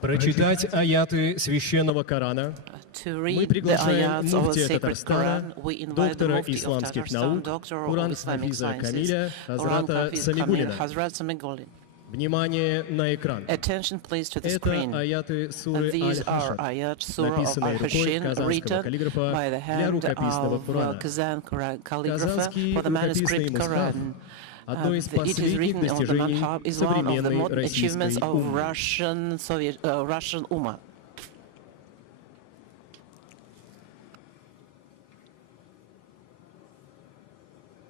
прочитать аяты священного Корана мы приглашаем муфтия Татарстана, доктора исламских наук, Куран-хафиза Камиля, Хазрата Самигуллина. Внимание на экран. Это аяты суры Аль-Хашр, написанные рукой казанского каллиграфа для рукописного Корана. Казанский рукописный мусхаф – одно из последних достижений современной российской уммы.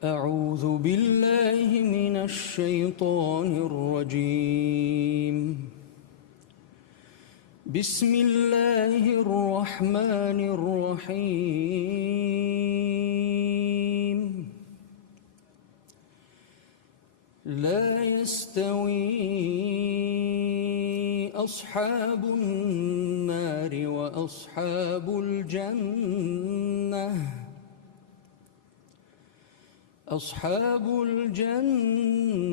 أعوذ بالله من الشيطان الرجيم بسم الله الرحمن الرحيم لا يستوي أصحاب النار وأصحاب الجنة أصحاب الجنة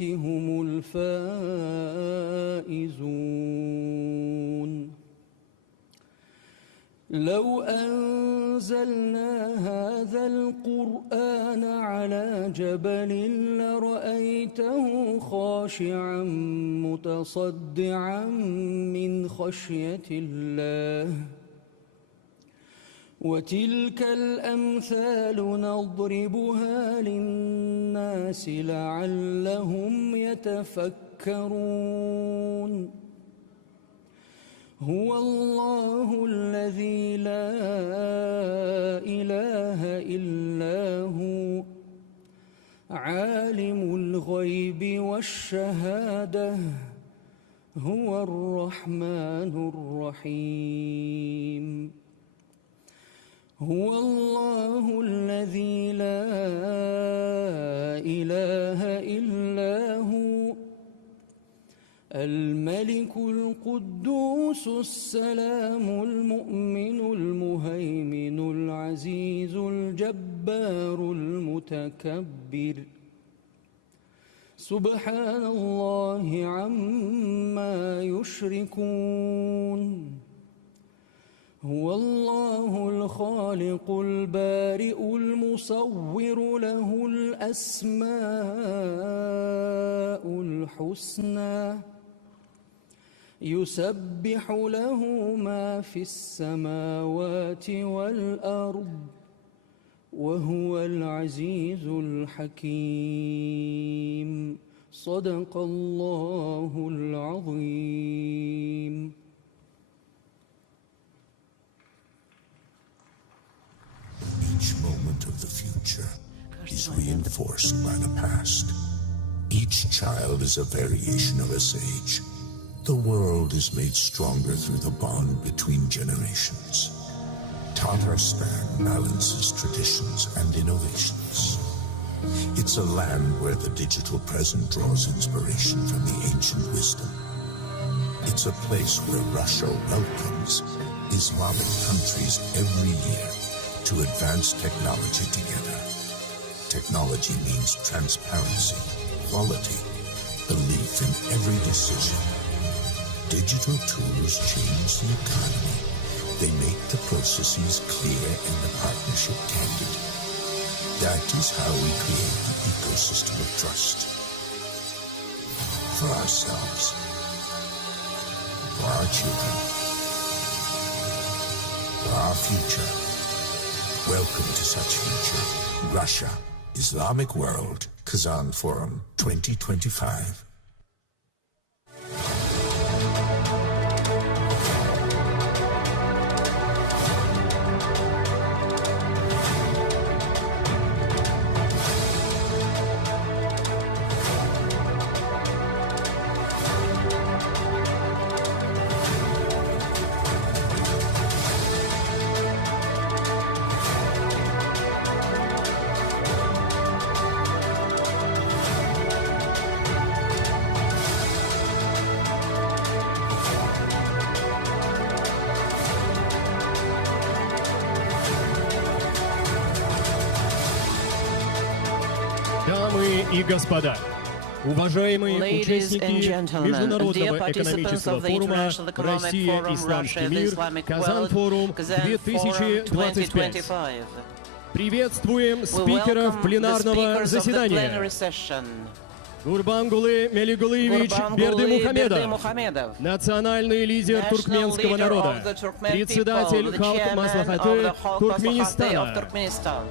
هم الفائزون لو أنزلنا هذا القرآن على جبل لرأيته خاشعا متصدعا من خشية الله وتلك الأمثال نضربها للناس لعلهم يتفكرون هو الله الذي لا إله إلا هو عالم الغيب والشهادة هو الرحمن الرحيم هو الله الذي لا إله إلا هو الملك القدوس السلام المؤمن المهيمن العزيز الجبار المتكبر سبحان الله عما يشركون هو الله الخالق البارئ المصور له الأسماء الحسنى يسبح له ما في السماوات والأرض وهو العزيز الحكيم صدق الله العظيم. Each moment of the future is reinforced by the past. Each child is a variation of a sage. The world is made stronger through the bond between generations. Tatarstan balances traditions and innovations. It's a land where the digital present draws inspiration from the ancient wisdom. It's a place where Russia welcomes Islamic countries every year to advance technology together. Technology means transparency, quality, belief in every decision. Digital tools change the economy. They make the processes clear and the partnership candid. That is how we create the ecosystem of trust. For ourselves, for our children, for our future. Welcome to such future. Russia, Islamic world, KazanForum 2025. Дамы и господа, Уважаемые Ladies and участники gentlemen, dear Международного participants экономического of the форума International Economic «Россия, Forum, Исламский Russia, the мир», Islamic World, «KazanForum» KazanForum 2025. 2025. Приветствуем We спикеров welcome the пленарного speakers of the заседания. plenary session. Гурбангулы Мелигулыевич Бердымухамедов, национальный лидер National туркменского leader народа, of the Turkmen председатель people, the Халк chairman of Маслахаты the Halk Maslahati of Туркменистана, Turkmenistan.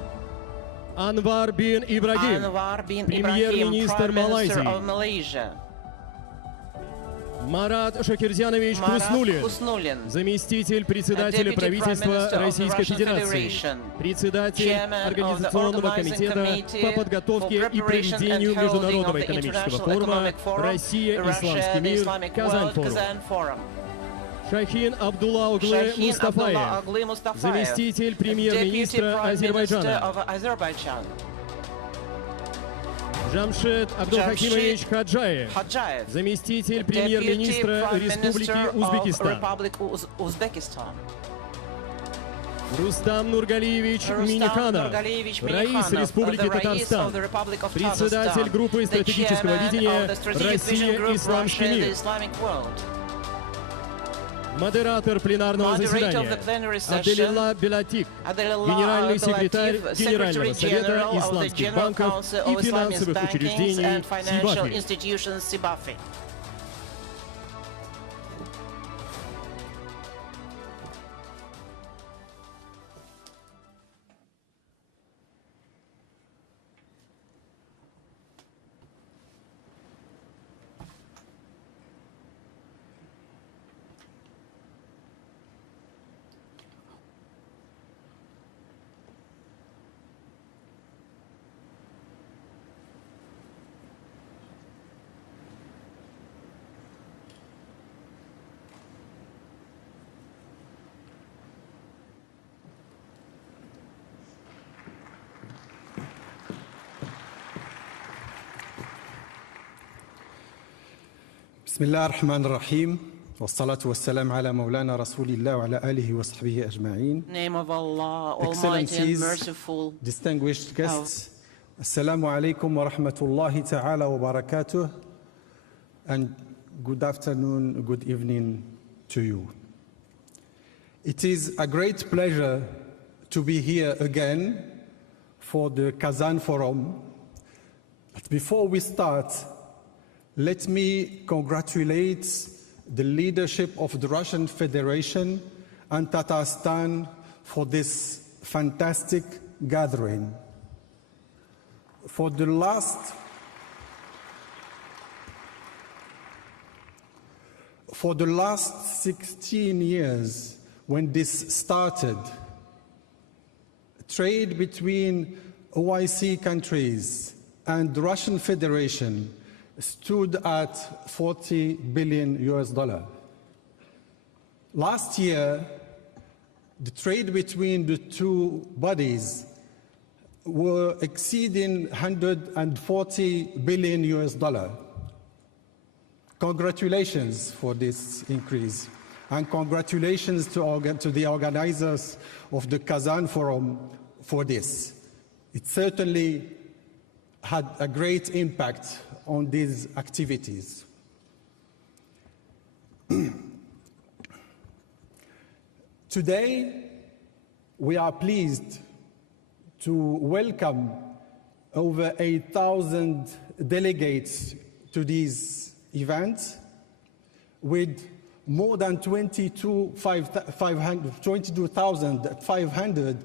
Anwar bin Ibrahim, Anwar bin Ibrahim, премьер-министр Prime Minister of Малайзии, Malaysia. Марат Шакирзянович Хуснуллин, заместитель председателя правительства Российской Федерации, председатель Организационного комитета по подготовке и проведению Международного экономического форума «Россия, Исламский мир», KazanForum. Шахин Абдулла Оглы Мустафаев, заместитель премьер-министра Азербайджана. Джамшед Абдулхакимович Хаджаев, заместитель премьер-министра Республики Узбекистан. Рустам Нургалиевич Миниханов, раис Республики Татарстан, председатель группы стратегического видения «Россия, Исламский мир». Модератор пленарного заседания Абделилла Белатик, генеральный секретарь Генерального совета исламских банков и финансовых учреждений СИБАФИ. بسم الله الرحمن الرحيم والصلاة والسلام على مولانا رسول الله وعلى آله وصحبه أجمعين. Name of Allah, Almighty and Merciful. Distinguished guests, Assalamu alaikum wa rahmatullahi ta'ala wa barakatuh, and good afternoon, good evening to you. It is a great pleasure to be here again for the KazanForum. But before we start, let me congratulate the leadership of the Russian Federation and Tatarstan for this fantastic gathering. For the last 16 years, when this started, trade between OIC countries and the Russian Federation stood at $40 billion. Last year, the trade between the two bodies were exceeding $140 billion. Congratulations for this increase, and congratulations to the organizers of the KazanForum for this. It certainly had a great impact on these activities. Today, we are pleased to welcome over 8,000 delegates to these events, with more than 22,500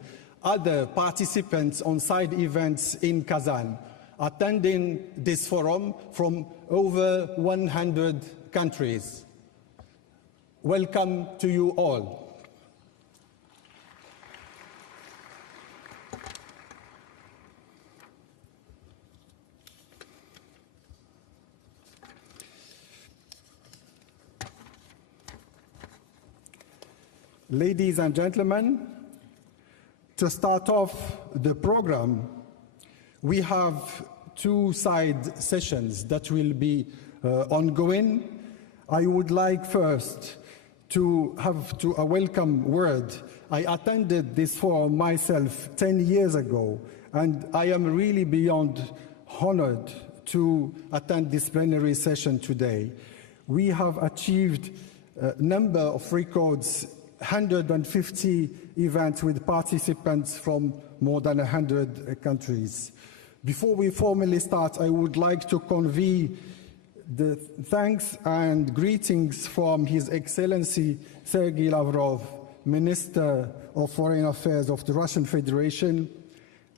other participants on side events in Kazan, attending this forum from over 100 countries. Welcome to you all. Ladies and gentlemen, to start off the program, we have two side sessions that will be ongoing. I would like first to have a welcome word. I attended this forum myself 10 years ago, and I am really beyond honored to attend this plenary session today. We have achieved a number of records, 150 events with participants from more than 100 countries. Before we formally start, I would like to convey the thanks and greetings from His Excellency Sergei Lavrov, Minister of Foreign Affairs of the Russian Federation,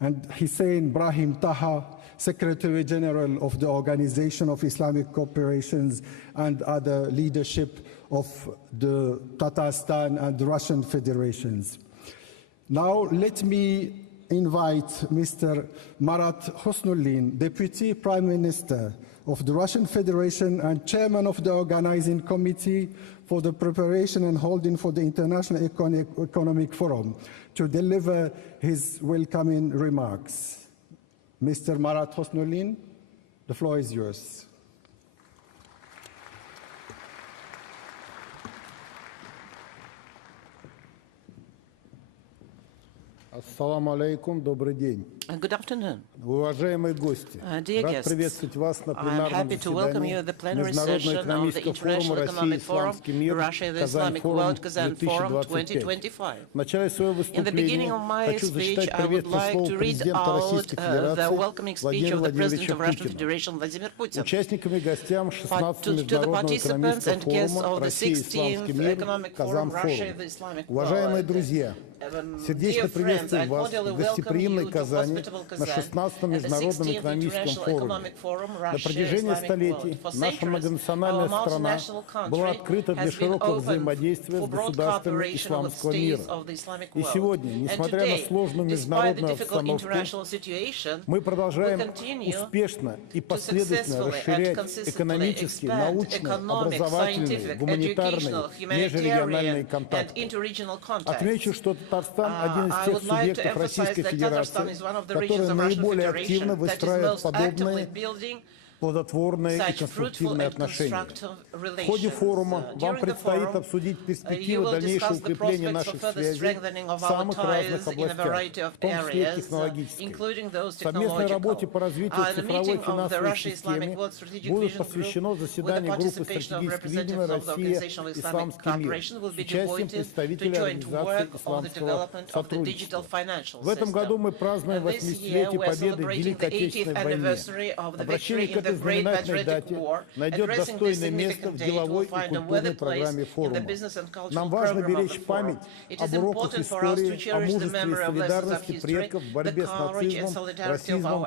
and Hussein Ibrahim Taha, Secretary General of the Organization of Islamic Cooperations, and other leadership of the Tatarstan and the Russian Federations. Now let me invite Mr. Marat Hosnullin, Deputy Prime Minister of the Russian Federation and Chairman of the Organizing Committee for the Preparation and Holding for the International Economic Forum, to deliver his welcoming remarks. Mr. Marat Hosnullin, the floor is yours. Ассаламу алейкум, добрый день. Good afternoon. Уважаемые гости, Dear рад guests, приветствовать вас на I'm пленарном happy to welcome you at the plenary session of the International Economic Forum, Russia, the Islamic World, KazanForum 2025. В начале своего In the beginning выступления of my хочу speech, зачитать I would приветственное like слово to read президента out Российской the Федерации welcoming speech Владимира of the President Владимировича of Russian Путина. Federation, Vladimir Putin. Участникам и гостям 16-го To the международного participants экономического and guests форума of the «Россия, 16th исламский мир», Economic Forum, Russia, KazanForum. the Islamic Уважаемые World. друзья, сердечно приветствую вас в гостеприимной Казани на 16-м международном экономическом форуме. На протяжении столетий наша многонациональная страна была открыта для широкого взаимодействия с государствами исламского мира. И сегодня, несмотря на сложную международную обстановку, мы продолжаем успешно и последовательно расширять экономические, научные, образовательные, гуманитарные, межрегиональные контакты. Отмечу, что Татарстан – один из тех субъектов Российской Федерации, которые наиболее активно выстраивают подобные плодотворные и конструктивные отношения. В ходе форума вам предстоит обсудить перспективы дальнейшего укрепления наших связей в самых разных областях, в том числе технологической. Совместной работе по развитию цифровой финансовой системы будет посвящено заседание группы стратегического видения «Россия-Исламский мир» с участием представителей Организации исламского сотрудничества. В этом году мы празднуем 80-летие победы в Великой Отечественной войне. Обращение к этой знаменательной дате найдет достойное место в деловой и культурной программе форума. Нам важно беречь память об уроках истории, о мужестве и солидарности предков в борьбе с нацизмом, расизмом,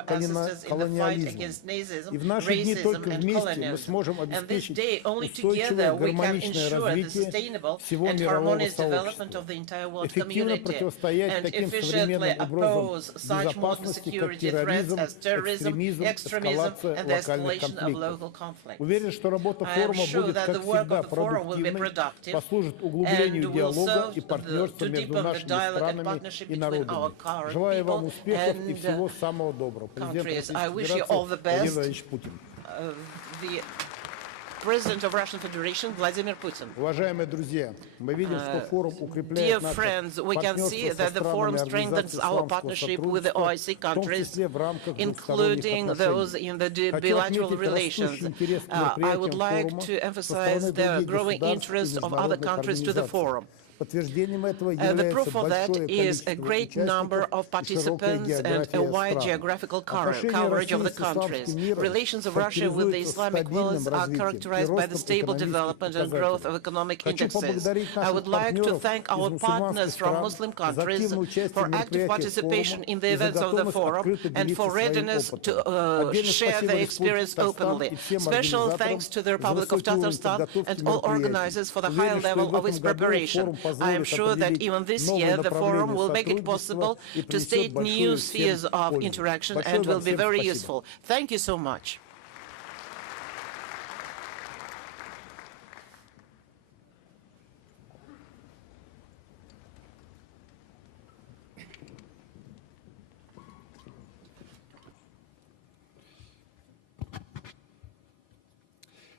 колониализмом. И в наши дни только вместе мы сможем обеспечить устойчивое гармоничное развитие всего мирового сообщества, эффективно противостоять таким современным угрозам безопасности, как терроризм, экстремизм, эскалация локальных конфликтов. Уверен, что работа форума будет, как всегда, продуктивной, послужит углублению диалога и партнерства между нашими странами и народами. Желаю вам успехов и всего самого доброго. Президент Российской Федерации Владимир Владимирович Путин. President of Russian Federation Vladimir Putin. Уважаемые друзья, мы видим, что форум укрепляет наше партнерство со странами Организации Исламского сотрудничества, в том числе в рамках двусторонних отношений. Хочу отметить растущий интерес к мероприятиям форума со стороны других государств и международных организаций. The proof of that is a great number of participants and a wide geographical coverage of the countries. Relations of Russia with the Islamic world are characterized by the stable development and growth of economic indexes. I would like to thank our partners from Muslim countries for active participation in the events of the forum and for readiness to share their experience openly. Special thanks to the Republic of Tatarstan and all organizers for the high level of its preparation. I am sure that even this year the forum will make it possible to state new spheres of interaction and will be very useful. Thank you so much.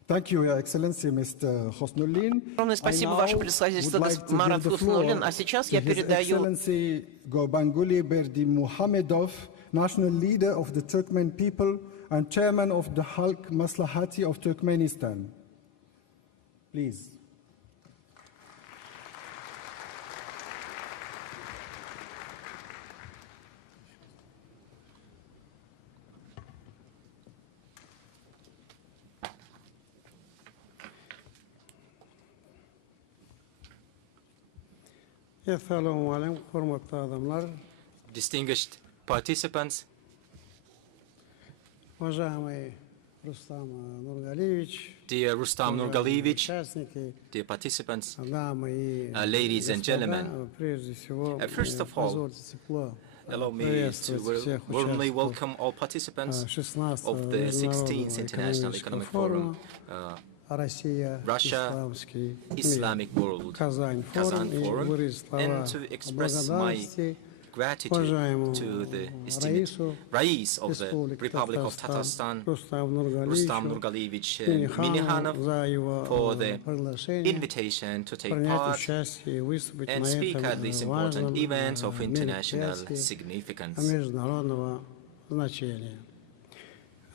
Thank you, Your Excellency, Mr. Hosnullin. Огромное спасибо, Ваше Превосходительство, Марат Хоснуллин. А сейчас я передаю Excellency Gurbanguly Berdimuhamedov, National Leader of the Turkmen people and Chairman of the Halk Maslahati of Turkmenistan. Please. Distinguished participants, dear Rustam Nurgaliyevich, dear participants, ladies and gentlemen, first of all, allow me to warmly welcome all participants of the 16th International Economic Forum, Russia-Islamic World KazanForum, and to express my gratitude to the esteemed Rais of the Republic of Tatarstan, Rustam Nurgaliyevich Minnikhanov, for the invitation to take part and speak at this important event of international significance.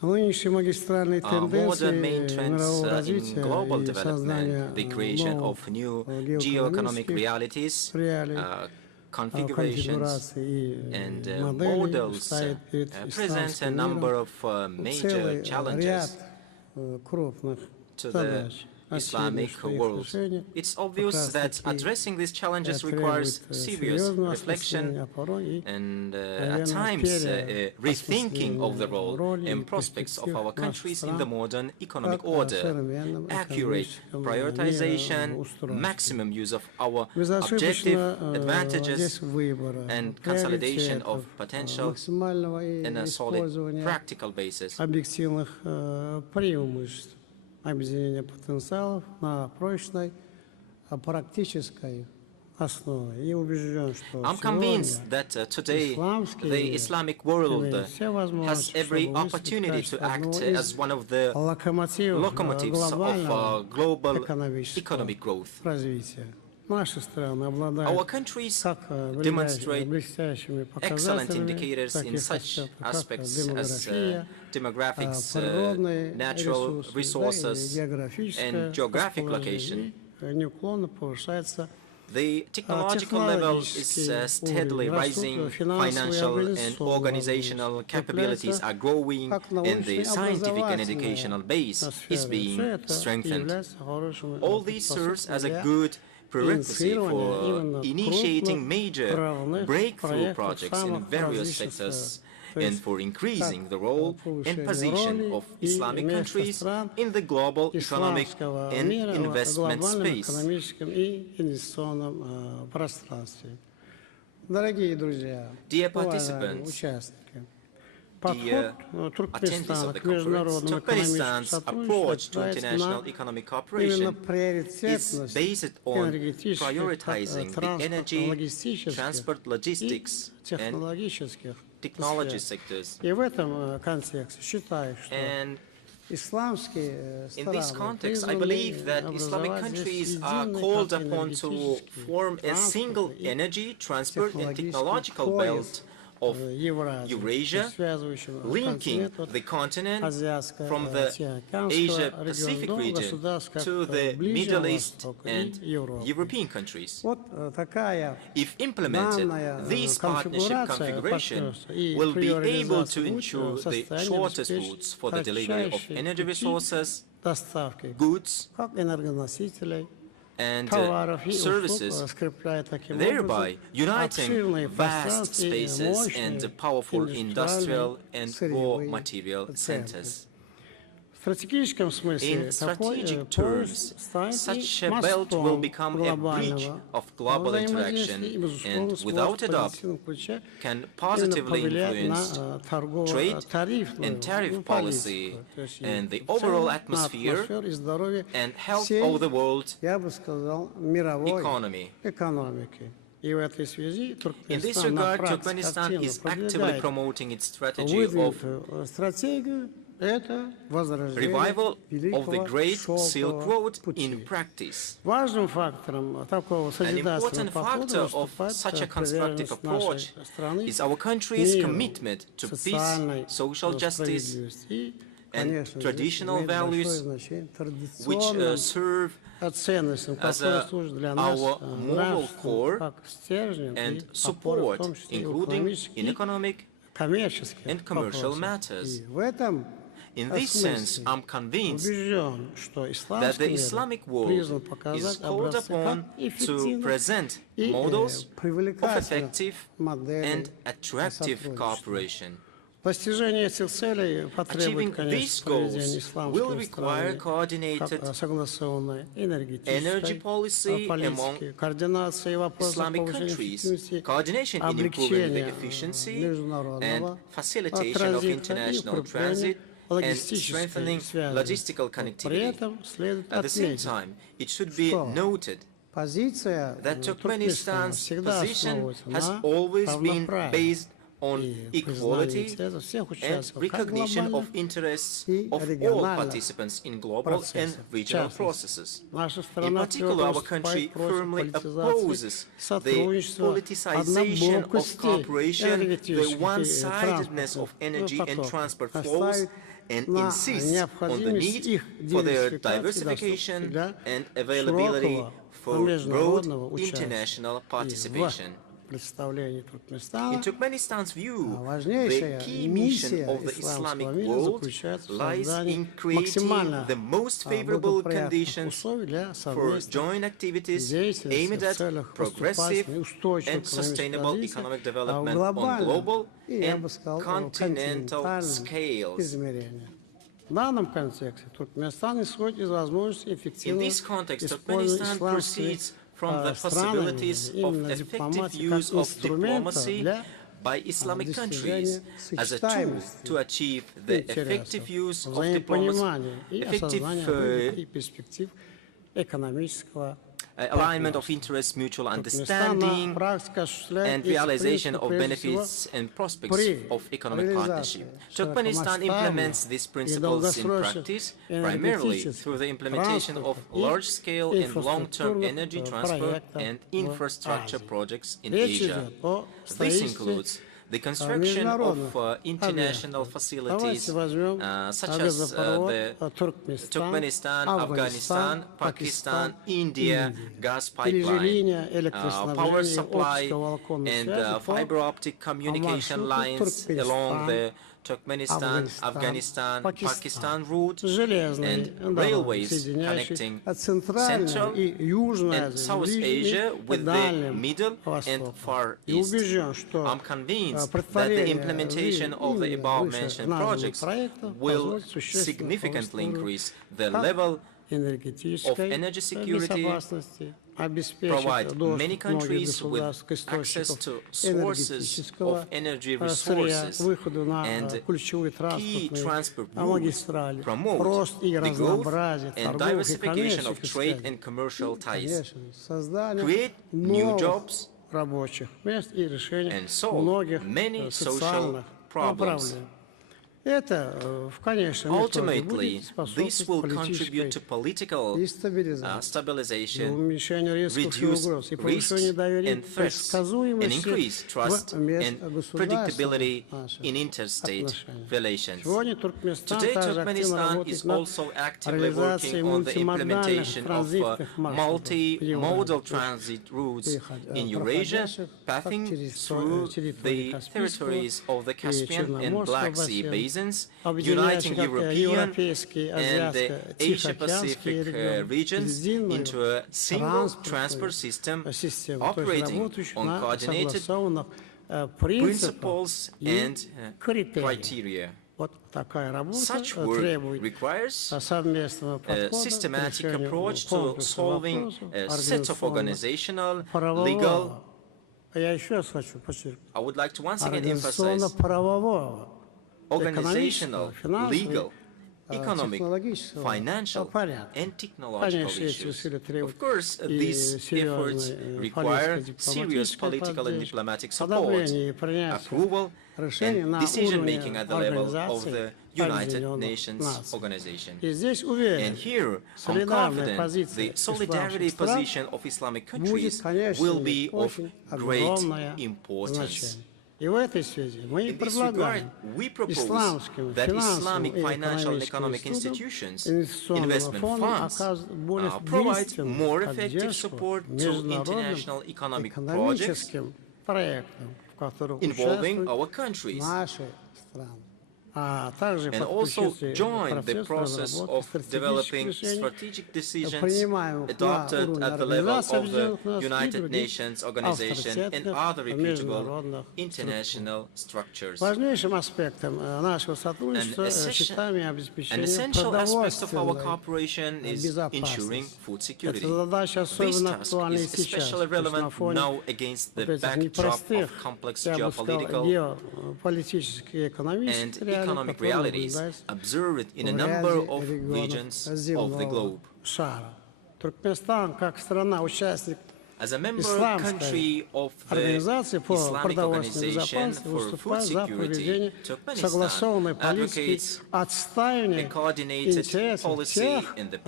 Modern main trends in global development, the creation of new geo-economic realities, configurations and models present a number of major challenges to the Islamic world. It's obvious that addressing these challenges requires serious reflection and at times rethinking of the role and prospects of our countries in the modern economic order, accurate prioritization, maximum use of our objective advantages, and consolidation of potential in a solid practical basis. Объединение потенциалов на прочной практической основе. И убежден, что I'm convinced that today the Islamic world has every opportunity to act as one of the locomotives of global economic growth. Our countries demonstrate excellent indicators in such aspects as demographics, natural resources, and geographic location. The technological level is steadily rising, financial and organizational capabilities are growing, and the scientific and educational base is being strengthened. All this serves as a good prerequisite for initiating major breakthrough projects in various sectors and for increasing the role and position of Islamic countries in the global economic and investment space. Dear participants, dear attendees of the conference, Turkmenistan's approach to international economic cooperation is based on prioritizing the energy, transport, logistics, and technology sectors. And in this context, I believe that Islamic countries are called upon to form a single energy, transport, and technological belt of Eurasia, linking the continent from the Asia-Pacific region to the Middle East and European countries. If implemented, this partnership configuration will be able to ensure the shortest routes for the delivery of energy resources, goods, and services, thereby uniting vast spaces and powerful industrial and raw material centers. In strategic terms, such a belt will become a bridge of global interaction and, without a doubt, can positively influence trade and tariff policy and the overall atmosphere and health of the world economy. In this regard, Turkmenistan is actively promoting its strategy of revival of the Great Silk Road in practice. An important factor of such a constructive approach is our country's commitment to peace, social justice, and traditional values which serve as our moral core and support, including in economic and commercial matters. In this sense, I'm convinced that the Islamic world is called upon to present models of effective and attractive cooperation. Achieving these goals will require coordinated energy policy among Islamic countries, coordination in improving the efficiency and facilitation of international transit, and strengthening logistical connectivity. At the same time, it should be noted that Turkmenistan's position has always been based on equality and recognition of interests of all participants in global and regional processes. In particular, our country firmly opposes the politicization of cooperation, the one-sidedness of energy and transport flows, and insists on the need for their diversification and availability for broad international participation. In Turkmenistan's view, the key mission of the Islamic world lies in creating the most favorable conditions for joint activities aimed at progressive and sustainable economic development on global and continental scales. In this context, Turkmenistan proceeds from the possibilities of effective use of diplomacy by Islamic countries as a tool to achieve the effective use of diplomacy, effective alignment of interests, mutual understanding, and realization of benefits and prospects of economic partnership. Turkmenistan implements these principles in practice, primarily through the implementation of large-scale and long-term energy transfer and infrastructure projects in Asia. This includes the construction of international facilities such as the Turkmenistan, Afghanistan, Pakistan, India gas pipeline, power supply and fiber optic communication lines along the Turkmenistan, Afghanistan, Pakistan route, and railways connecting Central and South Asia with the Middle and Far East. I'm convinced that the implementation of the above-mentioned projects will significantly increase the level of energy security, provide many countries with access to sources of energy resources and key transport routes, promote the growth and diversification of trade and commercial ties, create new jobs, and solve many social problems. Ultimately, this will contribute to political stabilization, reduce risks and threats, and increase trust and predictability in interstate relations. Today, Turkmenistan is also actively working on the implementation of multimodal transit routes in Eurasia, passing through the territories of the Caspian and Black Sea basins, uniting European and the Asia-Pacific regions into a single transport system operating on coordinated principles and criteria. Such work requires a systematic approach to solving a set of organizational, legal, I would like to once again emphasize, organizational, legal, economic, financial, and technological issues. Of course, these efforts require serious political and diplomatic support, approval, and decision-making at the level of the United Nations Organization. And here, I'm confident the solidarity position of Islamic countries will be of great importance. In this regard, we propose that Islamic financial and economic institutions, investment funds, provide more effective support to international economic projects involving our countries, and also join the process of developing strategic decisions adopted at the level of the United Nations Organization and other reputable international structures. An essential aspect of our cooperation is ensuring food security. This task is especially relevant now against the backdrop of complex geopolitical and economic realities observed in a number of regions of the globe. As a member country of the Islamic Organization for Food Security, Turkmenistan advocates a coordinated policy in the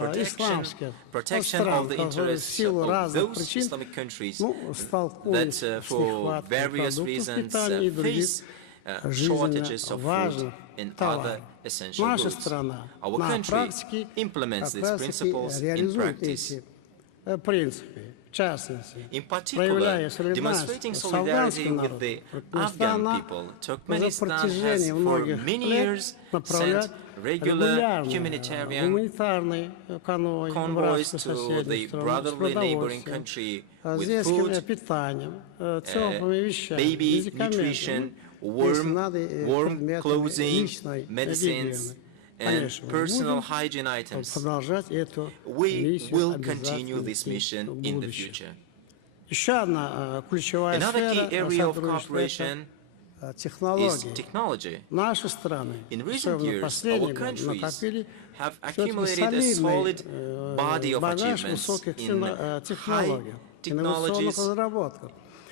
protection of the interests of those Islamic countries that for various reasons face shortages of food and other essential goods. Our country implements these principles in practice. In particular, demonstrating solidarity with the Afghan people, Turkmenistan has for many years sent regular humanitarian convoys to the brotherly neighboring country with food, baby nutrition, warm clothing, medicines, and personal hygiene items. We will continue this mission in the future. Another key area of cooperation is technology. In recent years, our countries have accumulated a solid body of achievements in high technologies,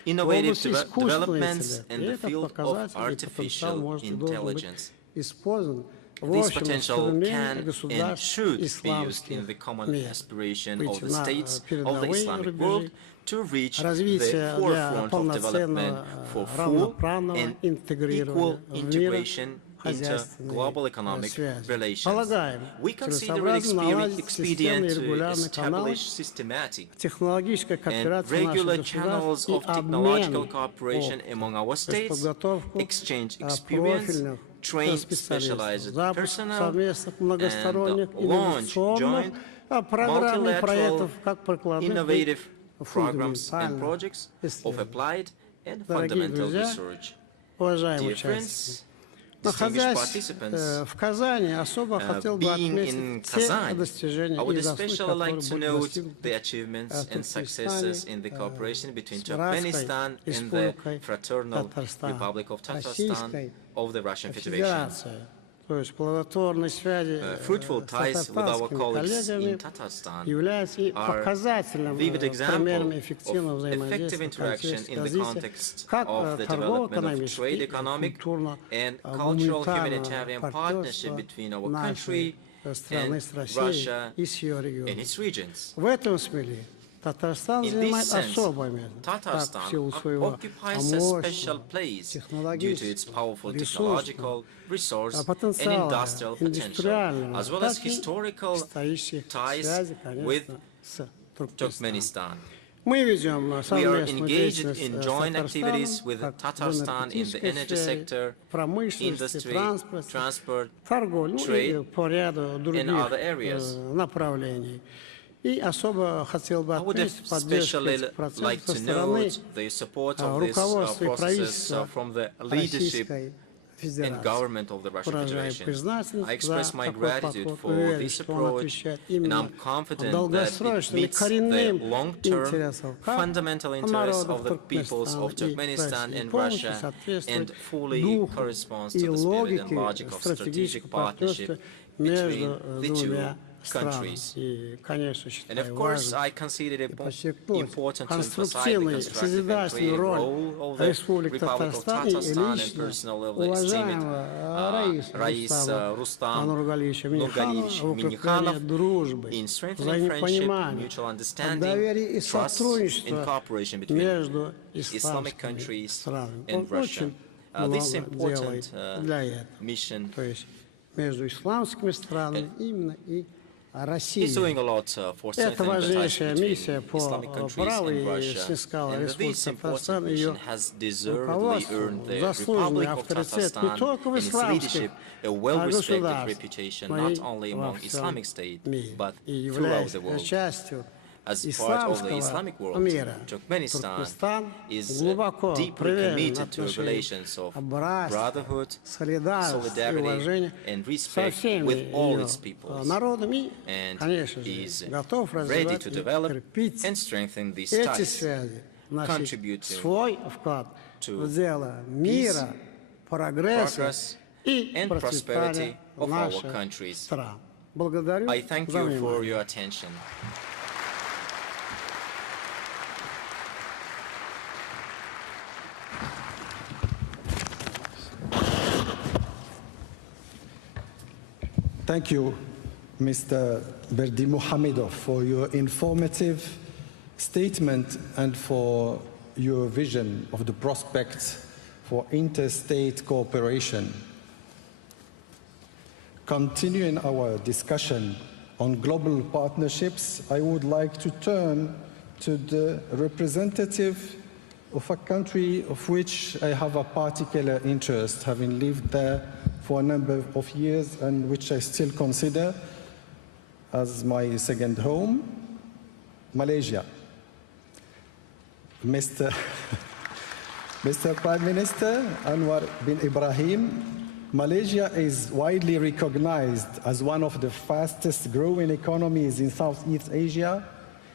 innovative developments in the field of artificial intelligence. This potential can and should be used in the common aspiration of the states of the Islamic world to reach the forefront of development for full and equal integration into global economic relations. We consider it expedient to establish systematic and regular channels of technological cooperation among our states, exchange experience, train specialized personnel, and launch joint multilateral innovative programs and projects of applied and fundamental research. Dear friends, distinguished participants, being in Kazan, I would especially like to note the achievements and successes in the cooperation between Turkmenistan and the Fraternal Republic of Tatarstan of the Russian Federation. Fruitful ties with our colleagues in Tatarstan are a vivid example of effective interaction in the context of the development of trade, economic, and cultural humanitarian partnership between our country and Russia and its regions. In this sense, Tatarstan occupies a special place due to its powerful technological, resource, and industrial potential, as well as historical ties with Turkmenistan. We are engaged in joint activities with Tatarstan in the energy sector, industry, transport, trade, and other areas. I would especially like to note the support of these processes from the leadership and government of the Russian Federation. I express my gratitude for this approach, and I'm confident that it meets the long-term fundamental interests of the peoples of Turkmenistan and Russia and fully corresponds to the spirit and logic of strategic partnership between the two countries. And of course, I consider it important to emphasize the constructive and creative role of the Republic of Tatarstan and personal esteemed Rais Rustam Nurgaliyevich Minnikhanov in strengthening friendship, mutual understanding, trust, and cooperation between Islamic countries and Russia. This important mission is doing a lot for strengthening the ties between Islamic countries and Russia, and this important mission has deservedly earned the Republic of Tatarstan and its leadership a well-respected reputation not only among Islamic states but throughout the world. As part of the Islamic world, Turkmenistan is deeply committed to relations of brotherhood, solidarity, and respect with all its peoples, and is ready to develop and strengthen these ties, contributing to peace, progress, and prosperity of our countries. I thank you for your attention. Thank you, Mr. Berdimuhamedov, for your informative statement and for your vision of the prospects for interstate cooperation. Continuing our discussion on global partnerships, I would like to turn to the representative of a country of which I have a particular interest, having lived there for a number of years and which I still consider as my second home, Malaysia. Mr. Prime Minister Anwar bin Ibrahim, Malaysia is widely recognized as one of the fastest growing economies in Southeast Asia.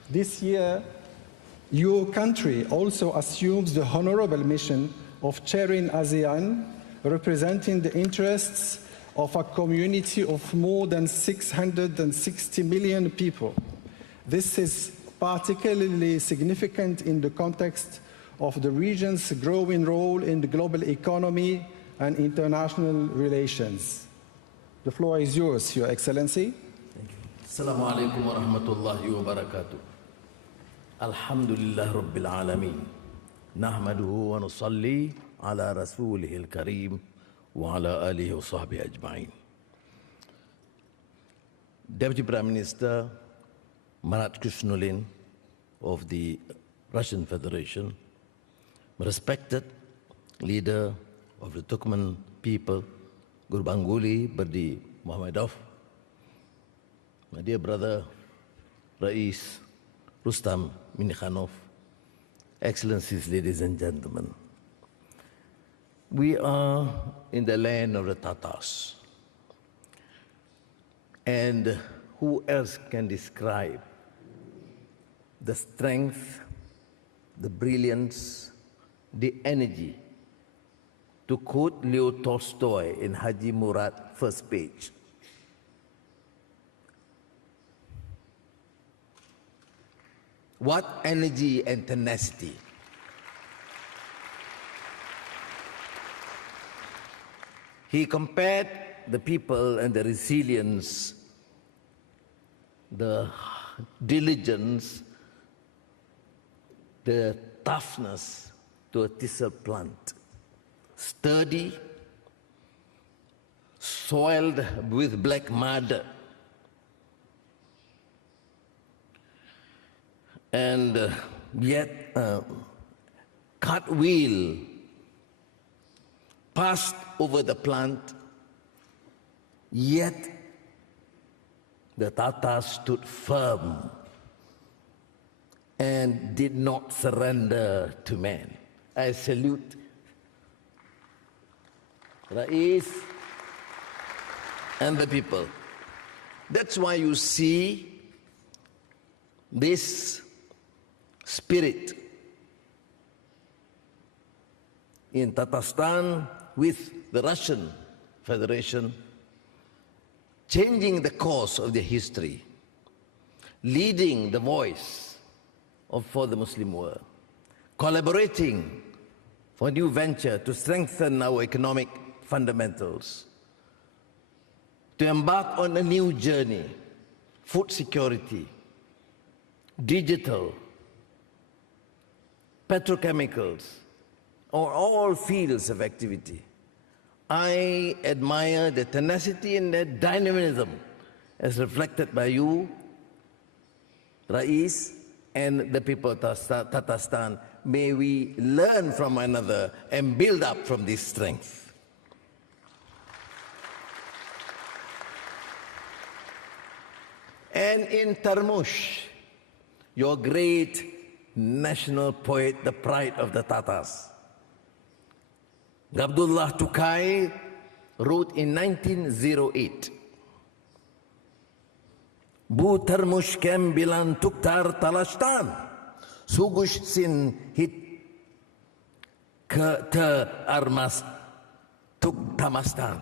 This year, your country also assumes the honorable mission of chairing ASEAN, representing the interests of a community of more than 660 million people. This is particularly significant in the context of the region's growing role in the global economy and international relations. The floor is yours, Your Excellency. Thank you. Assalamu alaikum wa rahmatullahi wa barakatuh. Alhamdulillah Rabbil Alameen. Nahmaduhu wa nusalli ala Rasulih al-Kareem wa ala alihi wa sahbihi ajma'in. Deputy Prime Minister Marat Krishnulin of the Russian Federation, respected leader of the Turkmen people, Gurbanguly Berdi Muhamedov, my dear brother Rais Rustam Minnikhanov, Excellencies, ladies and gentlemen. We are in the land of the Tatars. And who else can describe the strength, the brilliance, the energy, to quote Leo Tolstoy in Haji Murad, first page. What energy and tenacity. He compared the people and the resilience, the diligence, the toughness to a thistle plant. Sturdy, soiled with black mud, and yet cartwheel passed over the plant, yet the Tatars stood firm and did not surrender to man. I salute Rais and the people. That's why you see this spirit in Tatarstan with the Russian Federation changing the course of their history, leading the voice for the Muslim world, collaborating for a new venture to strengthen our economic fundamentals, to embark on a new journey, food security, digital, petrochemicals, or all fields of activity. I admire the tenacity and the dynamism as reflected by you, Rais, and the people of Tatarstan. May we learn from one another and build up from this strength. And in Tarmush, your great national poet, the pride of the Tatars, Abdullah Tukai wrote in 1908, Bu Tarmush kem bilan tuktar Tatarstan, sugush sin hit ke te armas tuk Tamastan.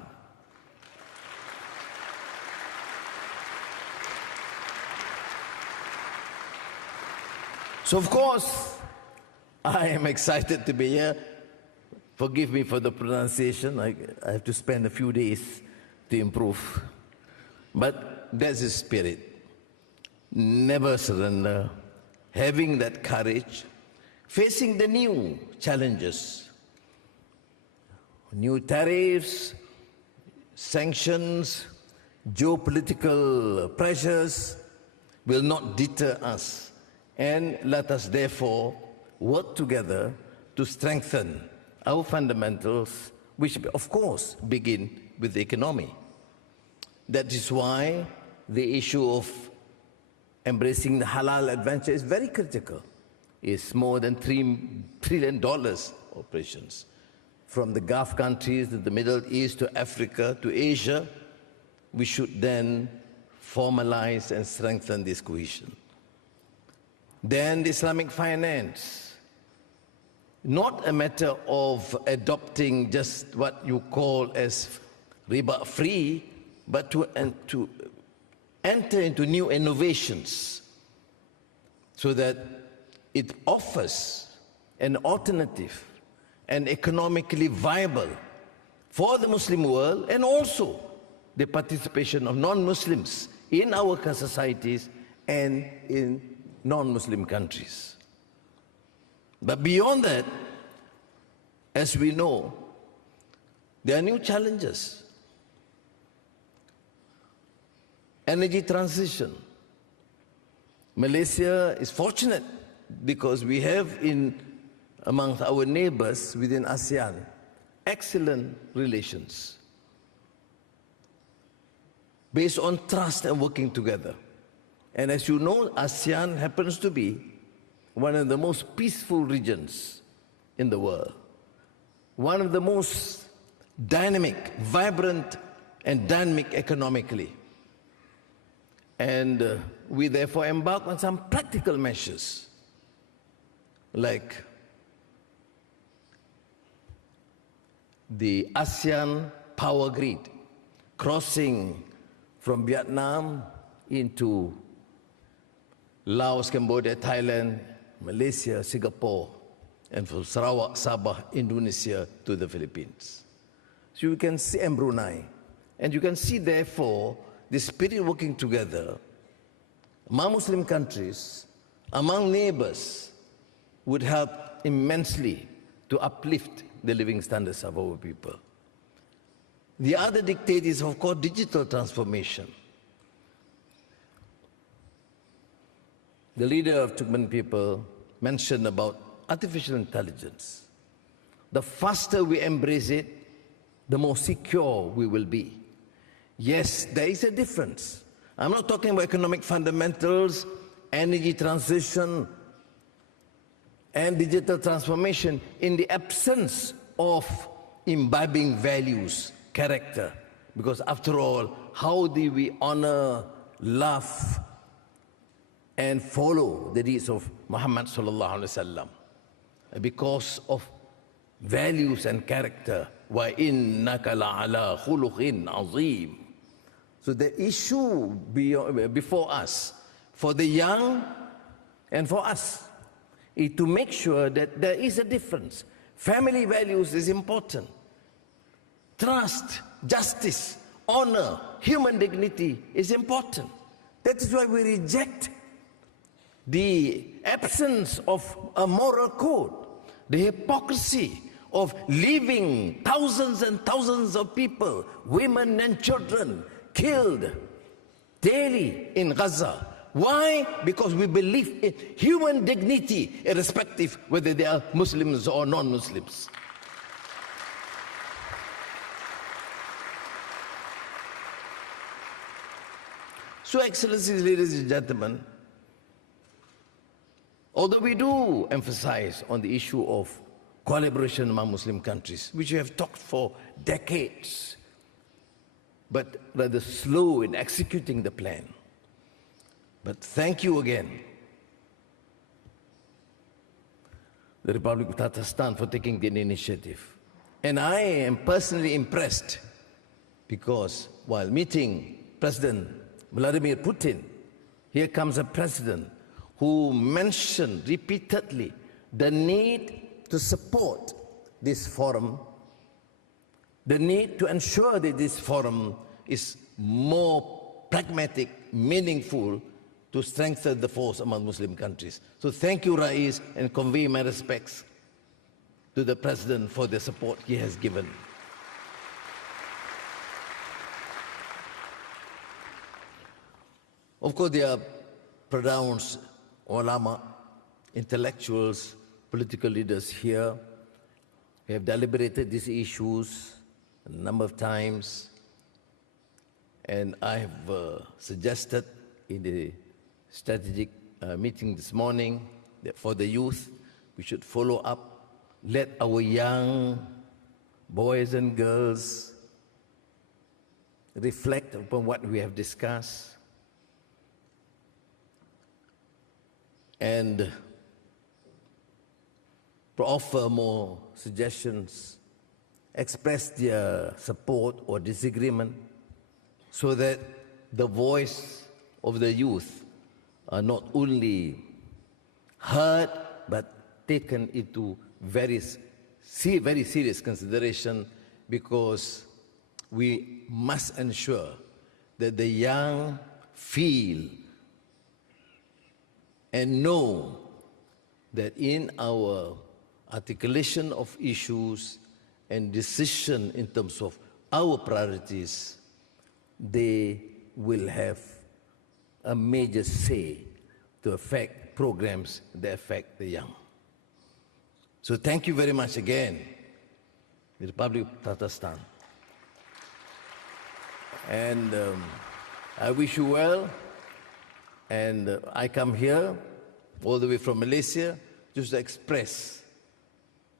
So of course, I am excited to be here. Forgive me for the pronunciation. I have to spend a few days to improve. But that's the spirit. Never surrender. Having that courage. Facing the new challenges. New tariffs, sanctions, geopolitical pressures will not deter us. And let us therefore work together to strengthen our fundamentals, which of course begin with the economy. That is why the issue of embracing the halal adventure is very critical. It's more than $3 trillion operations. From the Gulf countries to the Middle East to Africa to Asia, we should then formalize and strengthen this cohesion. Then the Islamic finance, not a matter of adopting just what you call as riba free, but to enter into new innovations so that it offers an alternative and economically viable for the Muslim world and also the participation of non-Muslims in our societies and in non-Muslim countries. But beyond that, as we know, there are new challenges. Energy transition. Malaysia is fortunate because we have amongst our neighbors within ASEAN excellent relations based on trust and working together. And as you know, ASEAN happens to be one of the most peaceful regions in the world, one of the most dynamic, vibrant, and dynamic economically. And we therefore embark on some practical measures, like the ASEAN power grid, crossing from Vietnam into Laos, Cambodia, Thailand, Malaysia, Singapore, and from Sarawak, Sabah, Indonesia to the Philippines. So you can see, and Brunei. And you can see, therefore, the spirit working together among Muslim countries, among neighbors, would help immensely to uplift the living standards of our people. The other dictate is, of course, digital transformation. The leader of Turkmen people mentioned about artificial intelligence. The faster we embrace it, the more secure we will be. Yes, there is a difference. I'm not talking about economic fundamentals, energy transition, and digital transformation in the absence of imbibing values, character. Because after all, how do we honor, love, and follow the deeds of Muhammad sallallahu alaihi wasallam? Because of values and character. وَإِنَّكَ لَعَلَى خُلُقٍ عَظِيمٍ. So the issue before us, for the young and for us, is to make sure that there is a difference. Family values is important. Trust, justice, honor, human dignity is important. That is why we reject the absence of a moral code, the hypocrisy of leaving thousands and thousands of people, women and children, killed daily in Gaza. Why? Because we believe in human dignity, irrespective whether they are Muslims or non-Muslims. So, Excellencies, ladies and gentlemen, although we do emphasize on the issue of collaboration among Muslim countries, which we have talked for decades, but rather slow in executing the plan. But thank you again, the Republic of Tatarstan, for taking the initiative. And I am personally impressed because while meeting President Vladimir Putin, here comes a president who mentioned repeatedly the need to support this forum, the need to ensure that this forum is more pragmatic, meaningful, to strengthen the force among Muslim countries. So thank you, Rais, and convey my respects to the President for the support he has given. Of course, there are pronounced ulama, intellectuals, political leaders here. We have deliberated these issues a number of times, and I have suggested in the strategic meeting this morning that for the youth, we should follow up, let our young boys and girls reflect upon what we have discussed, and offer more suggestions, express their support or disagreement, so that the voice of the youth are not only heard but taken into very serious consideration, because we must ensure that the young feel and know that in our articulation of issues and decision in terms of our priorities, they will have a major say to affect programs that affect the young. So thank you very much again, the Republic of Tatarstan. And I wish you well. And I come here all the way from Malaysia just to express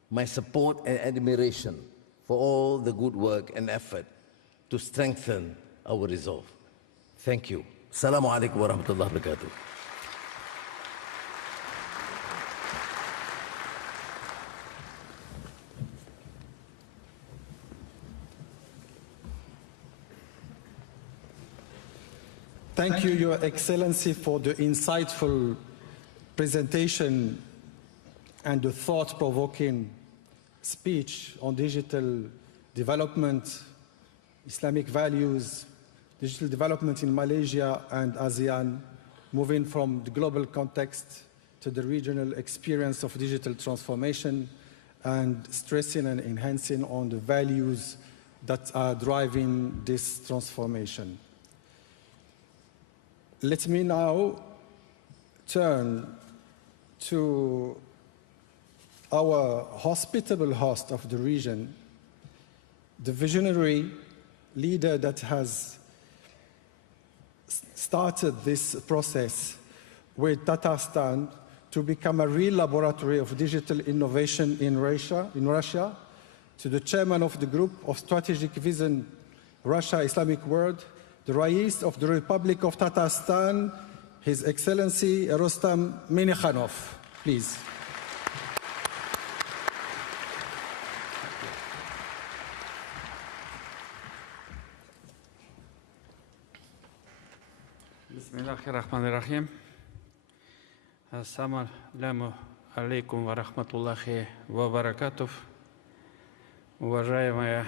my support and admiration for all the good work and effort to strengthen our resolve. Thank you. Assalamu alaikum wa rahmatullahi wa barakatuh. Thank you, Your Excellency, for the insightful presentation and the thought-provoking speech on digital development, Islamic values, digital development in Malaysia and ASEAN, moving from the global context to the regional experience of digital transformation, and stressing and enhancing on the values that are driving this transformation. Let me now turn to our hospitable host of the region, the visionary leader that has started this process with Tatarstan to become a real laboratory of digital innovation in Russia, to the chairman of the Group of Strategic Vision Russia-Islamic World, the Rais of the Republic of Tatarstan, His Excellency Rustam Minikhanov, please. Бисмиллахир-рахманир-рахим. Ассаламу алейкум ва рахматуллахи ва баракатух. Уважаемые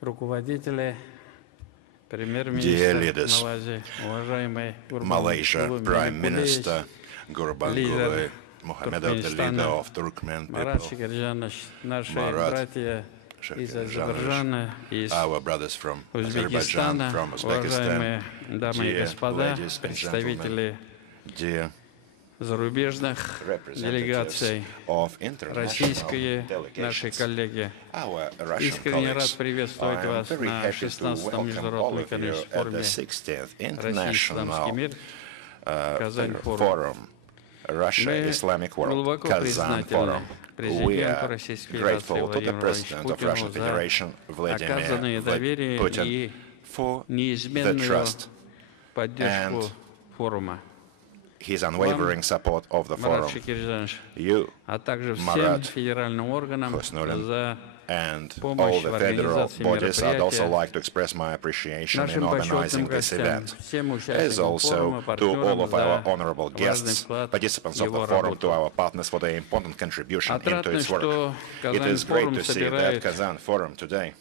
руководители, премьер-министр Малайзии, уважаемый Malaysia Prime Minister Gurbanguly Mohammed, the leader of Turkmen Марат people, Шикерджанович, наши Marat братья из Shakirjanovic, Азербайджана, из our brothers from Azerbaijan, Узбекистана, from уважаемые Uzbekistan, дамы и dear господа, ladies and gentlemen, представители dear зарубежных делегаций, of international российские наши delegations, коллеги. our Russian Искренне рад colleagues. приветствовать I am вас very на happy to 16-м welcome all международном of you экономическом at the форуме 60th Россия-Исламский International мир, KazanForum. Forum, Russia-Islamic Мы World, глубоко признательны KazanForum. We президенту are Российской Федерации grateful to the Владимиру Владимировичу President of Путину Russian за Federation, оказанное Vladimir доверие Putin, и for the неизменную trust поддержку and форума. his unwavering support of the Марат forum. Шикерджанович, You, а также всем Marat, федеральным органам Husnulim, за and помощь all в the federal организации bodies, I'd also мероприятия, like to express my appreciation in нашим organizing почетным this гостям, event, всем as участникам also форума, to all of our партнерам honorable за важный guests, вклад participants в of the его forum, to работу. our partners for their important contribution into Отрадно, its work. что It is great KazanForum to see that собирает Kazan Forum today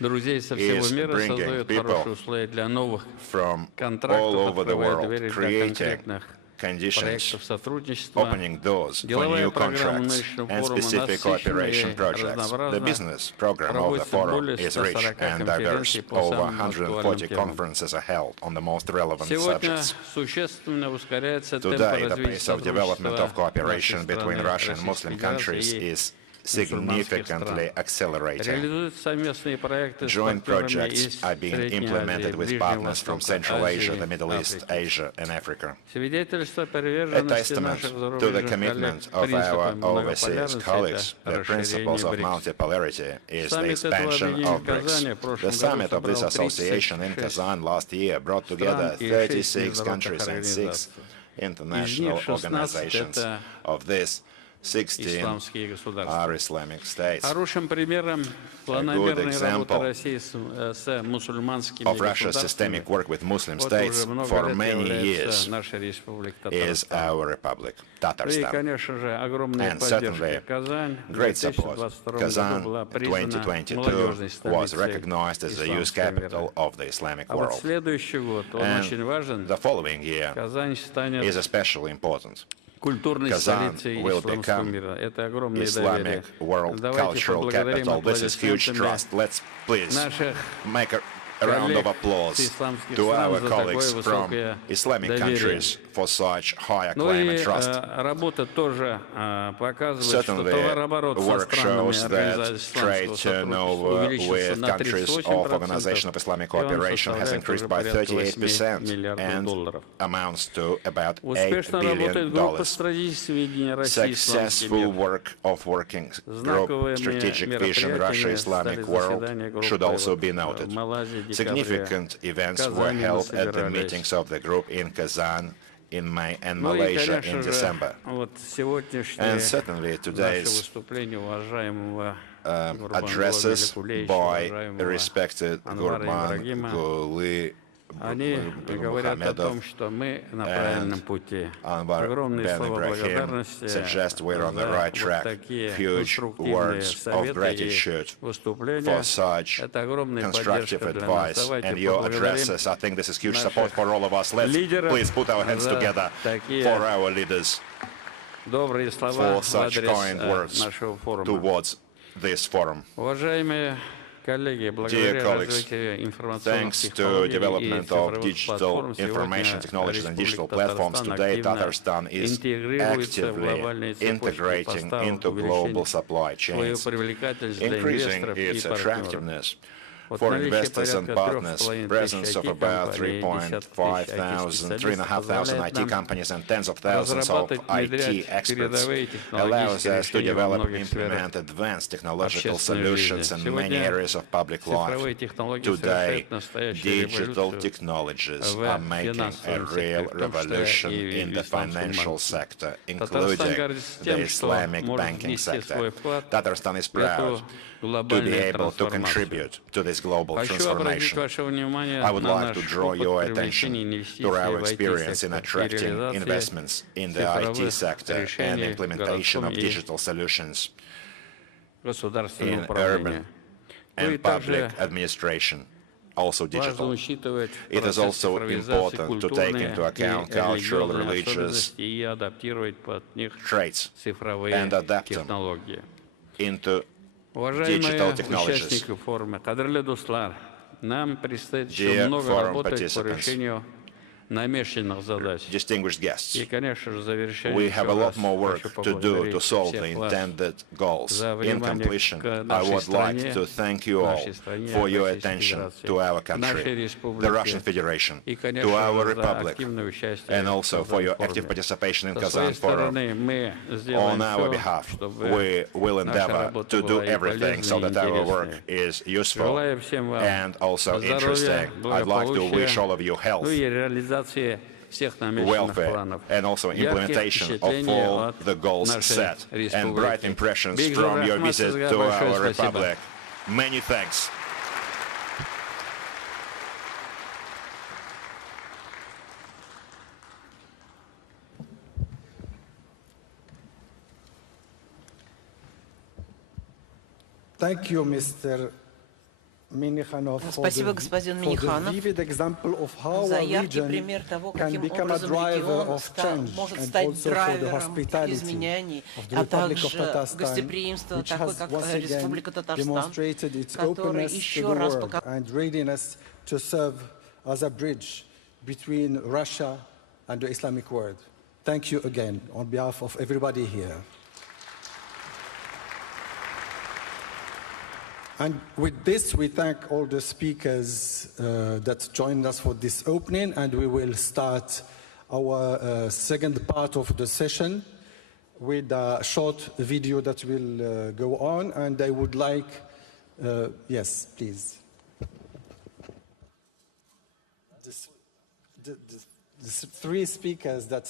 друзей со всего is мира, bringing создает people хорошие условия для новых from all контрактов, over the открывает world, двери для creating конкретных conditions, проектов сотрудничества. opening doors for Деловая new программа contracts нынешнего and форума specific cooperation насыщенная и projects. The разнообразна. business program of the Проводится forum более is 140 rich and diverse. конференций по Over самым актуальным 140 темам. conferences are held on the most relevant Сегодня subjects. существенно ускоряется темп Today, the развития pace of development of сотрудничества cooperation нашей between страны, Russia and Российской Muslim countries Федерации и is мусульманских significantly стран. accelerating. Реализуют совместные проекты с Joint партнерами projects из are being Средней implemented Азии, with Ближнего partners from Востока, Central Asia, Азии, the Middle East, Африки. Asia, and Africa. Свидетельство A приверженности testament наших to the зарубежных коллег commitment of our принципам overseas colleagues, многополярности — это the principles of расширение БРИКС. multipolarity is the Саммит этого expansion объединения of в Казани BRICS. в прошлом The году summit of this собрал association in 36 Kazan last year brought together стран и 36 6 countries and 6 организаций. Из international них 16 organizations. это Of this, 16 исламские государства. are Islamic states. Хорошим примером планомерной работы России с мусульманскими Of Russia's государствами systemic work with Muslim вот states уже много for лет many является years наша республика is Татарстан. our republic, И, Tatarstan. конечно же, огромная And certainly, поддержка. Казань в Great support. 2022 году Kazan была признана 2022 молодежной was столицей recognized as the youth исламского capital мира. of the Islamic А вот world. следующий год, он очень And важен. the following year Казань станет is especially important. культурной Kazan столицей will исламского become мира. Это огромное доверие. Islamic world Давайте cultural поблагодарим capital. This is huge аплодисментами trust. Let's please наших make a round of коллег applause с исламских to стран our за такое colleagues from высокое Islamic доверие. countries for such high Ну acclaim и and trust. работа тоже показывает, что Certainly, товарооборот со work странами shows that организации trade исламского turnover сотрудничества увеличился with на countries of 38%, Organization of Islamic и он Cooperation has составляет increased уже by порядка 38% 8 миллиардов and долларов. amounts to about $8 Успешно работает группа billion. стратегического видения России исламский Successful мир. work of working Знаковыми group strategic vision мероприятиями Russia-Islamic стали world заседания should группы also be в noted. Малайзии в декабре. Significant events were Казани мы held at the собирались. meetings of the group in Kazan, in May, and Ну и, Malaysia конечно in же, December. вот сегодняшнее And certainly наше today's выступление уважаемого addresses by respected Анвара Ибрагима, Gurbanguly они говорят о том, что мы на правильном пути. Anwar Огромные слова Ibrahim благодарности suggest we're on the за right вот track. такие Huge конструктивные words of советы и gratitude выступления. for such Это огромная constructive поддержка для нас. advice Давайте and your поблагодарим addresses. I think this is huge наших support for all of us. Let's лидеров please put our hands за together такие for our leaders, добрые слова for в such адрес kind words нашего форума. towards this forum. Уважаемые коллеги, благодаря colleagues, развитию информационных Thanks to технологий и development of цифровых digital платформ, information сегодня technologies and digital Республика platforms, Татарстан today активно Tatarstan is интегрируется в actively глобальные цепочки integrating поставок, into global supply свою chains, привлекательность для increasing инвесторов и its партнеров. attractiveness Вот for наличие investors and порядка partners, 3,5 presence of тысяч about IT-компаний, 3,500 IT companies and tens of thousands of IT experts allows us to develop and implement advanced technological solutions in many areas of public life. Today, digital technologies are making a real revolution in the financial sector, including the Islamic banking sector. Tatarstan is proud to be able to contribute to this global transformation. I would like to draw your attention to our experience in attracting investments in the IT sector and implementation of digital solutions in urban and public administration, also digital. It is also important to take into account cultural, religious traits and adapt them into digital technologies. Dear forum participants, distinguished guests, we have a lot more work to do to solve the intended goals. In completion, I would like to thank you all for your attention to our country, the Russian Federation, to our republic, and also for your active participation in KazanForum. On our behalf, we will endeavor to do everything so that our work is useful and also interesting. I'd like to wish all of you health, welfare, and also implementation of all the goals set, and bright impressions from your visit to our republic. Many thanks. Thank you, Mr. Спасибо, господин Миниханов, за яркий пример того, каким образом регион может стать драйвером изменений, а также гостеприимство, такой как Республика Татарстан, который еще раз показал between Russia and the Islamic world. Thank you again on behalf of everybody here. And with this, we thank all the speakers that joined us for this opening, and we will start our second part of the session with a short video that will go on, and I would like, yes, please. The three speakers that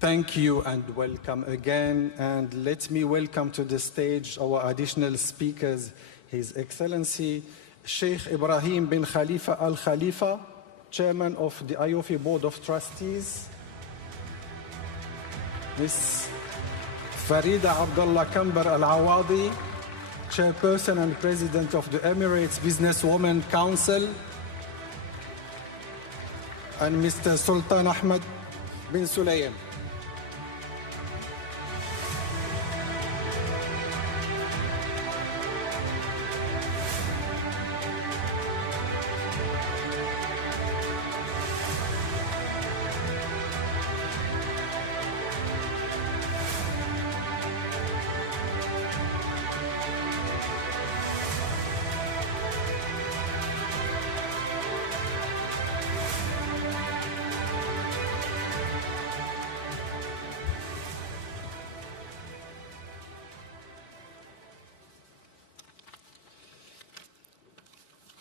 thank you and welcome again, and let me welcome to the stage our additional speakers, His Excellency Sheikh Ibrahim bin Khalifa Al Khalifa, Chairman of the IOFI Board of Trustees, Ms. Farida Abdullah Kambar Al Awadi, Chairperson and President of the Emirates Businesswomen Council, and Mr. Sultan Ahmed bin Sulayem.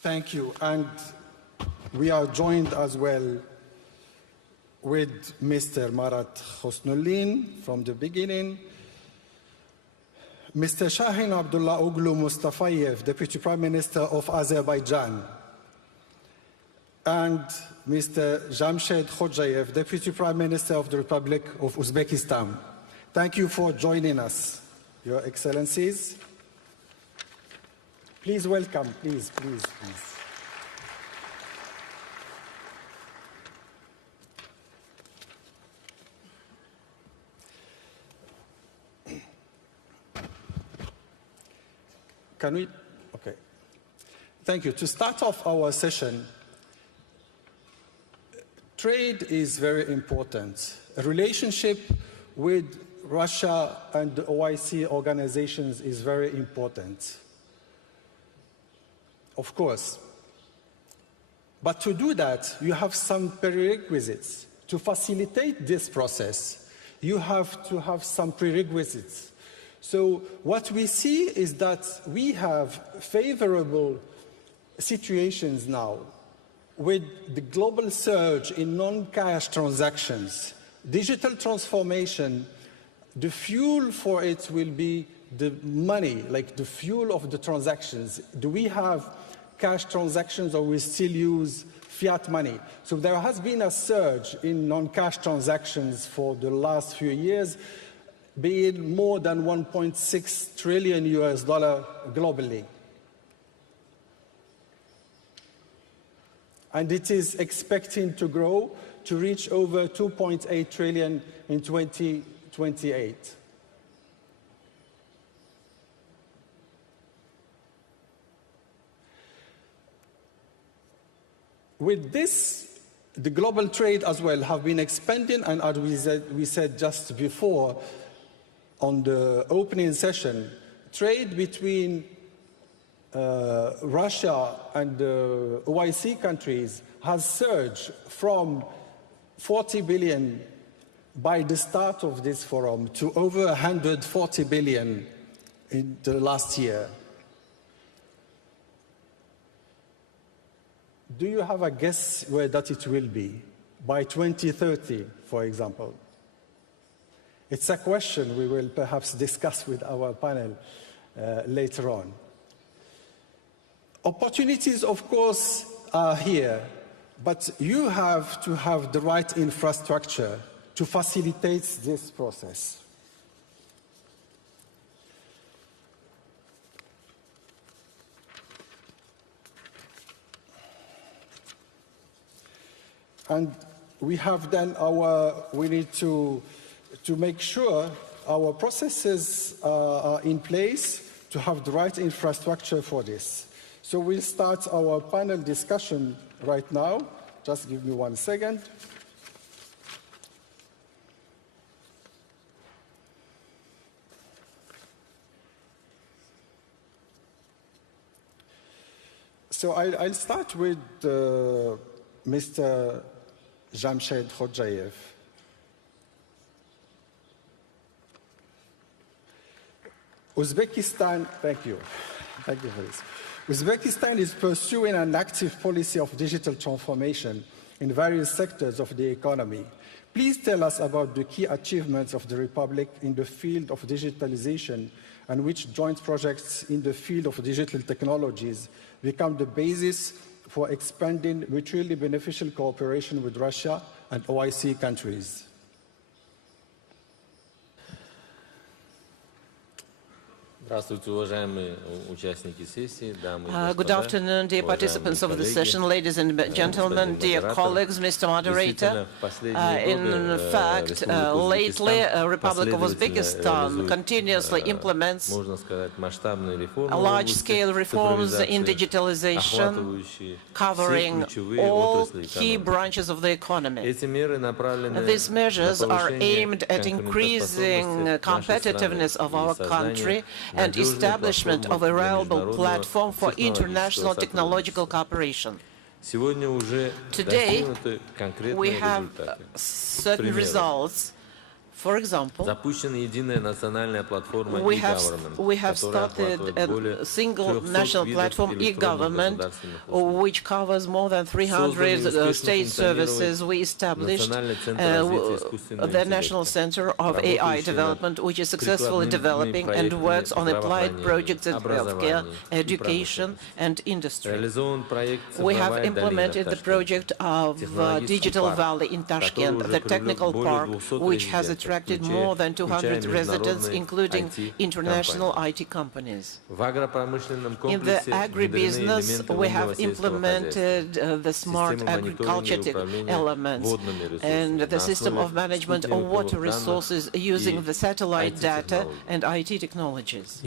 Thank you. And we are joined as well with Mr. Marat Hosnuddin from the beginning, Mr. Shahin Abdullah Oglu Mustafayev, Deputy Prime Minister of Azerbaijan, and Mr. Jamshed Khojayev, Deputy Prime Minister of the Republic of Uzbekistan. Thank you for joining us. Your Excellencies, please welcome, please. Can we? Okay. Thank you. To start off our session, trade is very important. A relationship with Russia and the OIC organizations is very important, of course. But to do that, you have some prerequisites. To facilitate this process, you have to have some prerequisites. So what we see is that we have favorable situations now with the global surge in non-cash transactions. Digital transformation, the fuel for it will be the money, like the fuel of the transactions. Do we have cash transactions or we still use fiat money? So there has been a surge in non-cash transactions for the last few years, being more than $1.6 trillion globally. And it is expecting to grow to reach over 2.8 trillion in 2028. With this, the global trade as well have been expanding, and as we said just before on the opening session, trade between Russia and the OIC countries has surged from 40 billion by the start of this forum to over 140 billion in the last year. Do you have a guess where that it will be by 2030, for example? It's a question we will perhaps discuss with our panel later on. Opportunities, of course, are here, but you have to have the right infrastructure to facilitate this process. And we have then we need to make sure our processes are in place to have the right infrastructure for this. So we'll start our panel discussion right now. Just give me 1 second. So I'll start with Mr. Jamshed Khodjayev. Uzbekistan, thank you for this. Uzbekistan is pursuing an active policy of digital transformation in various sectors of the economy. Please tell us about the key achievements of the Republic in the field of digitalization and which joint projects in the field of digital technologies become the basis for expanding mutually beneficial cooperation with Russia and OIC countries. Good afternoon, dear participants of the session, ladies and gentlemen, dear colleagues, Mr. Moderator. In fact, lately, Republic of Uzbekistan continuously implements large-scale reforms in digitalization, covering all key branches of the economy. These measures are aimed at increasing competitiveness of our country and establishment of a reliable platform for international technological cooperation. Today, we have certain results. For example, we have started a single national platform, e-government, which covers more than 300 state services. We established the National Center of AI Development, which is successfully developing and works on applied projects in healthcare, education, and industry. We have implemented the project of Digital Valley in Tashkent, the technical park, which has a attracted more than 200 residents, including international IT companies. In the agribusiness, we have implemented the smart agriculture elements and the system of management of water resources using the satellite data and IT technologies.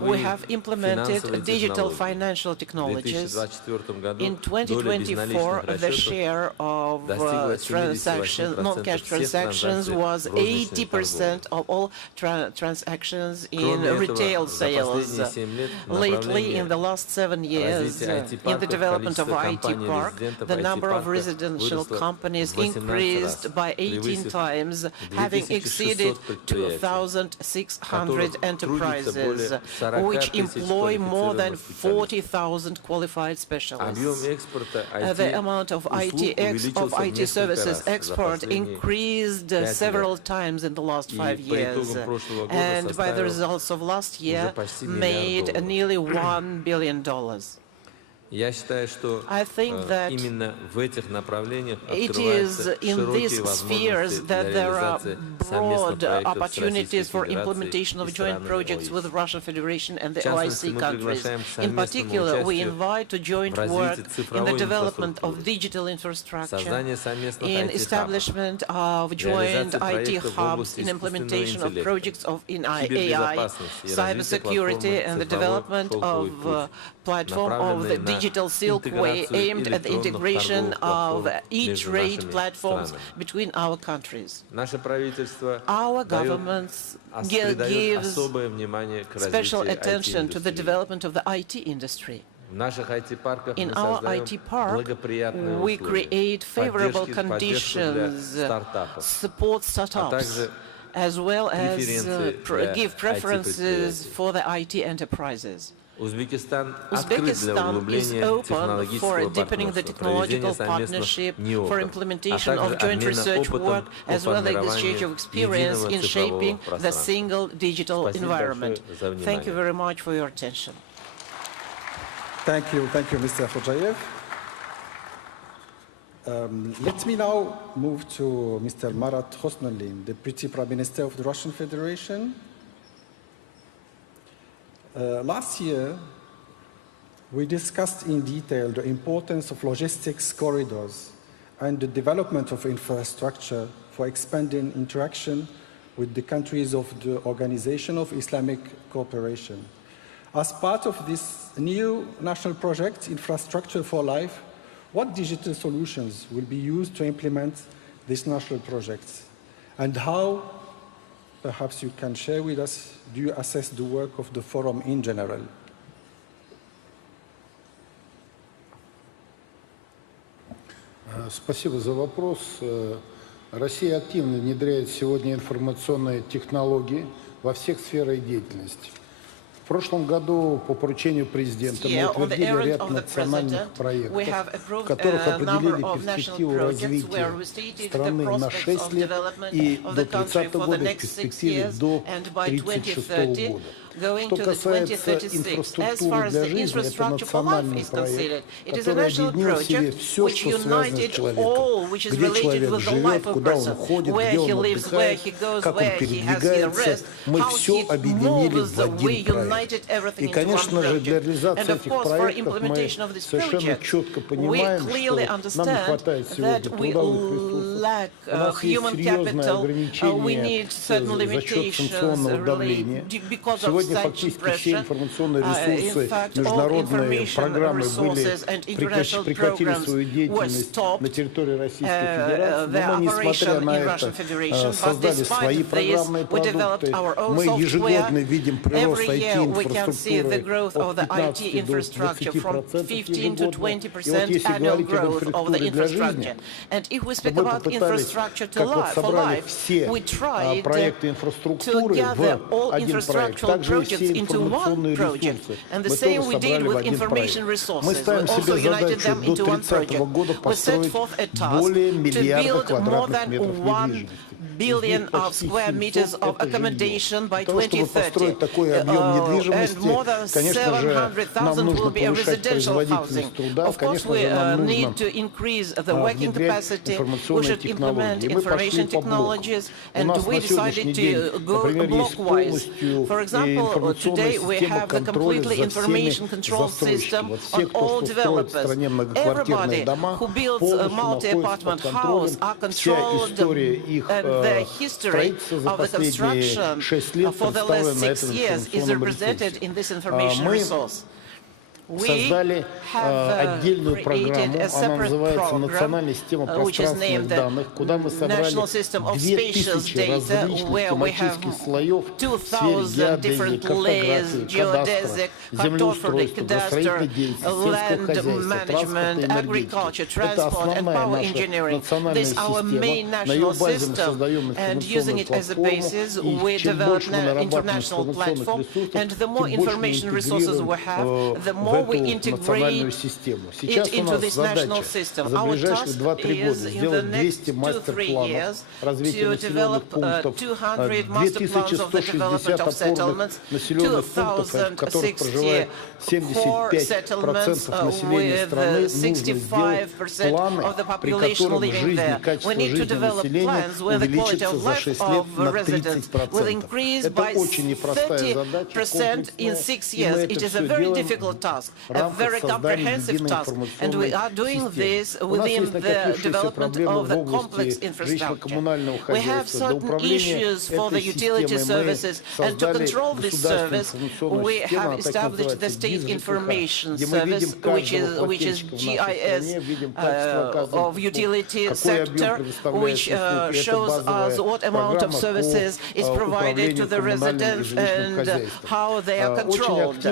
We have implemented digital financial technologies. In 2024, the share of non-cash transactions was 80% of all transactions in retail sales. Lately, in the last 7 years, in the development of IT park, the number of residential companies increased by 18 times, having exceeded 2,600 enterprises, which employ more than 40,000 qualified specialists. The amount of IT services export increased several times in the last 5 years, and by the results of last year, made nearly $1 billion. I think that it is in these spheres that there are broad opportunities for implementation of joint projects with the Russian Federation and the OIC countries. In particular, we invite to joint work in the development of digital infrastructure, in establishment of joint IT hubs, in implementation of projects in AI, cybersecurity, and the development of platform of the Digital Silk Way aimed at the integration of e-trade platforms between our countries. Our governments gives special attention to the development of the IT industry. In our IT park, we create favorable conditions, support startups, as well as give preferences for the IT enterprises. Uzbekistan is open for deepening the technological partnership, for implementation of joint research work, as well as exchange of experience in shaping the single digital environment. Thank you very much for your attention. Thank you, Mr. Khojayev. Let me now move to Mr. Marat Hosnulin, Deputy Prime Minister of the Russian Federation. Last year, we discussed in detail the importance of logistics corridors and the development of infrastructure for expanding interaction with the countries of the Organization of Islamic Cooperation. As part of this new national project, Infrastructure for Life, what digital solutions will be used to implement these national projects? And how, perhaps you can share with us, do you assess the work of the forum in general? Спасибо за вопрос. Россия активно внедряет сегодня информационные технологии во всех сферах деятельности. В прошлом году по поручению президента мы утвердили ряд национальных проектов, в которых определили перспективу развития страны на 6 лет и до 30 года, в перспективе до 36 года. Что касается инфраструктуры для жизни, это национальный проект, который объединил в себе все, что связано с человеком. Где человек живет, куда он ходит, где он отдыхает, как он передвигается. Мы все объединили в один проект. И, конечно же, для реализации этих проектов мы совершенно четко понимаем, что нам не хватает сегодня трудовых ресурсов. У нас есть серьезное ограничение за счет санкционного давления. Сегодня фактически все информационные ресурсы, международные программы прекратили свою деятельность на территории Российской Федерации. Но мы, несмотря на это, создали свои программные продукты. Мы ежегодно видим прирост IT-инфраструктуры от 15 до 20% ежегодно. И вот если говорить об инфраструктуре для жизни, то мы попытались, как вот собрали все проекты инфраструктуры в один проект, также projects into one project. And the same we did with information resources. We also united them into one project. We set forth a task to build more than 1 billion of square meters of accommodation by 2030. And more than 700,000 will be a residential housing. Of course, we need to increase the working capacity. We should implement information technologies, and we decided to go blockwise. For example, today we have the completely information control system on all developers. Everybody who builds a multi-apartment house are controlled, and the history of the construction for the last 6 years is represented in this information resource. We have created a separate program, which is named the National System of Spacious Data, where we have 2,000 different layers: geodesic, cartography, cadastre, land management, agriculture, transport, and power engineering. This is our main national system, and using it as a basis, we developed an international platform, and the more information resources we have, the more we integrate it into this national system. Our task is in the next 2-3 years to develop 200 master plans of the development of settlements, 2,060 core settlements with 65% of the population living there. We need to develop plans where the quality of life of residents will increase by 30% in 6 years. It is a very difficult task, a very comprehensive task, and we are doing this within the development of the complex infrastructure. We have certain issues for the utility services, and to control this service, we have established the State Information Service, which is GIS of utility sector, which shows us what amount of services is provided to the residents and how they are controlled.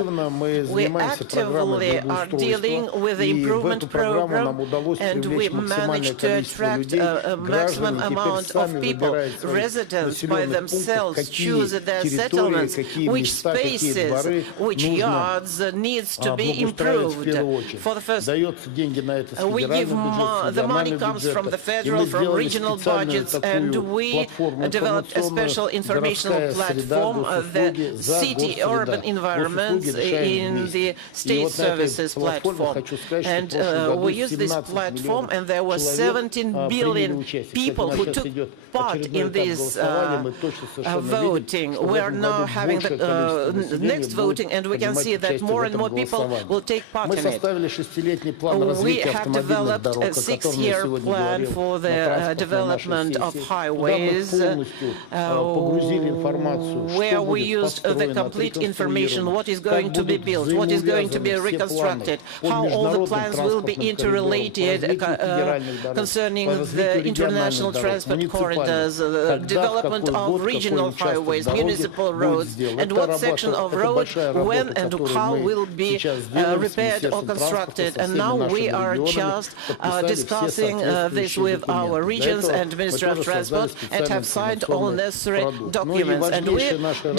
We actively are dealing with the improvement program, and we managed to attract a maximum amount of people. Residents by themselves choose their settlements, which spaces, which yards needs to be improved. For the first, we give the money comes from the federal, from regional budgets, and we developed a special informational platform, the city urban environments in the state services platform. And we used this platform, and there were 17 billion people who took part in this voting. We are now having the next voting, and we can see that more and more people will take part in it. We have developed a 6-year plan for the development of highways, where we used the complete information: what is going to be built, what is going to be reconstructed, how all the plans will be interrelated concerning the international transport corridors, the development of regional highways, municipal roads, and what section of road, when and how will be repaired or constructed. And now we are just discussing this with our regions and Ministry of Transport, and have signed all necessary documents. And we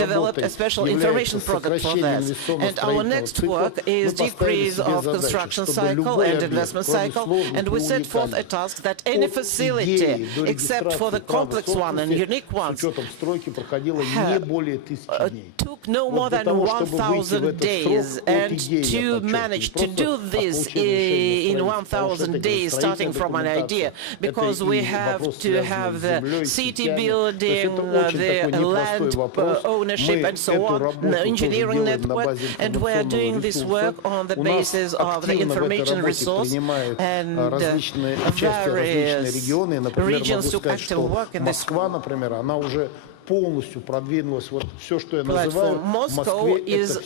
developed a special information product for that. And our next work is decrease of construction cycle and investment cycle, and we set forth a task that any facility, except for the complex one and unique ones, took no more than 1,000 days. And to manage to do this in 1,000 days, starting from an idea, because we have to have the city building, the land ownership, and so on, the engineering network, and we are doing this work on the basis of the information resource, and various regions took active work in this platform. Moscow is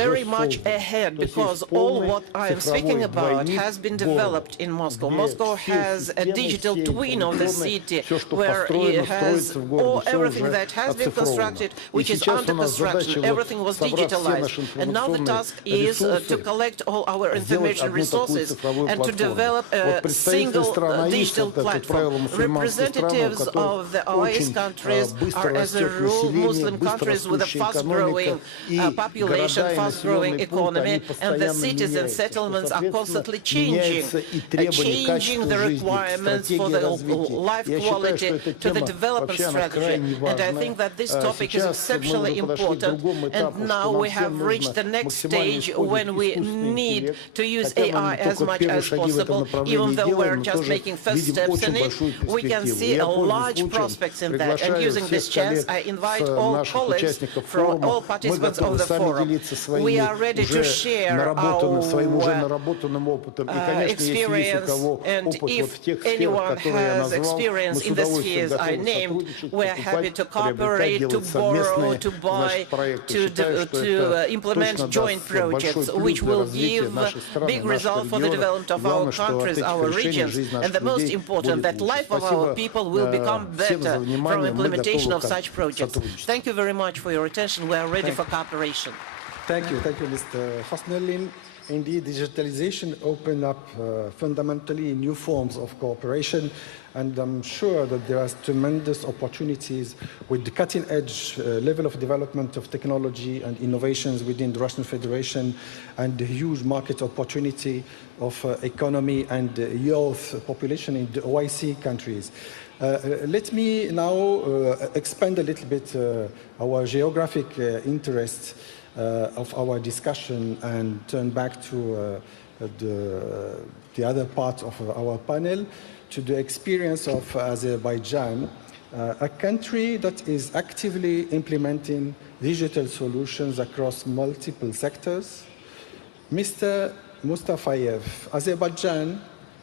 very much ahead, because all what I am speaking about has been developed in Moscow. Moscow has a digital twin of the city, where it has everything that has been constructed, which is under construction. Everything was digitalized. And now the task is to collect all our information resources and to develop a single digital platform. Representatives of the OAS countries are растет население, Muslim быстро countries with a растущая fast-growing экономика, и population, города и fast-growing населенные пункты, они economy, and the постоянно cities and меняются. settlements are constantly Меняются и требования к changing качеству the жизни, requirements for стратегия the развития. life Я считаю, quality что эта to the тема development вообще она strategy. крайне And I важна. think that this topic is Сейчас мы exceptionally уже подошли к другому important. этапу, And что now нам we всем have reached the нужно next максимально stage использовать when we искусственный need интеллект. to use Хотя мы AI as только much первые as шаги в этом possible. направлении Even though we're делаем, но just тоже making first видим steps очень in большую it, we can перспективу. see Я a large пользуюсь prospects in that. And приглашаю using всех this chance, коллег I invite с all наших colleagues участников from all форума. Мы participants of готовы the сами forum. делиться We are своим ready to share своим уже our наработанным опытом. И, конечно, если есть у кого and опыт вот if в тех сферах, anyone которые я has назвал, мы experience с in the удовольствием spheres I готовы named, сотрудничать, we're happy to покупать, приобретать, cooperate, to делать borrow, совместные to buy, проекты. to Считаю, что это implement точно joint даст большой projects, плюс which для will развития give нашей страны, big наших result for the регионов. development of our Главное, что от countries, этих our решений regions, жизнь and наших the most людей important будет that лучше. life of our Спасибо people will become всем за better внимание. from Мы implementation готовы of к such projects. сотрудничеству. Thank you very much for your attention. We are ready for cooperation. Thank you, Mr. Hosnelin. Indeed, digitalization opened up fundamentally new forms of cooperation, and I'm sure that there are tremendous opportunities with the cutting-edge level of development of technology and innovations within the Russian Federation and the huge market opportunity of economy and youth population in the OIC countries. Let me now expand a little bit our geographic interests of our discussion and turn back to the other part of our panel, to the experience of Azerbaijan, a country that is actively implementing digital solutions across multiple sectors. Mr. Mustafayev, Azerbaijan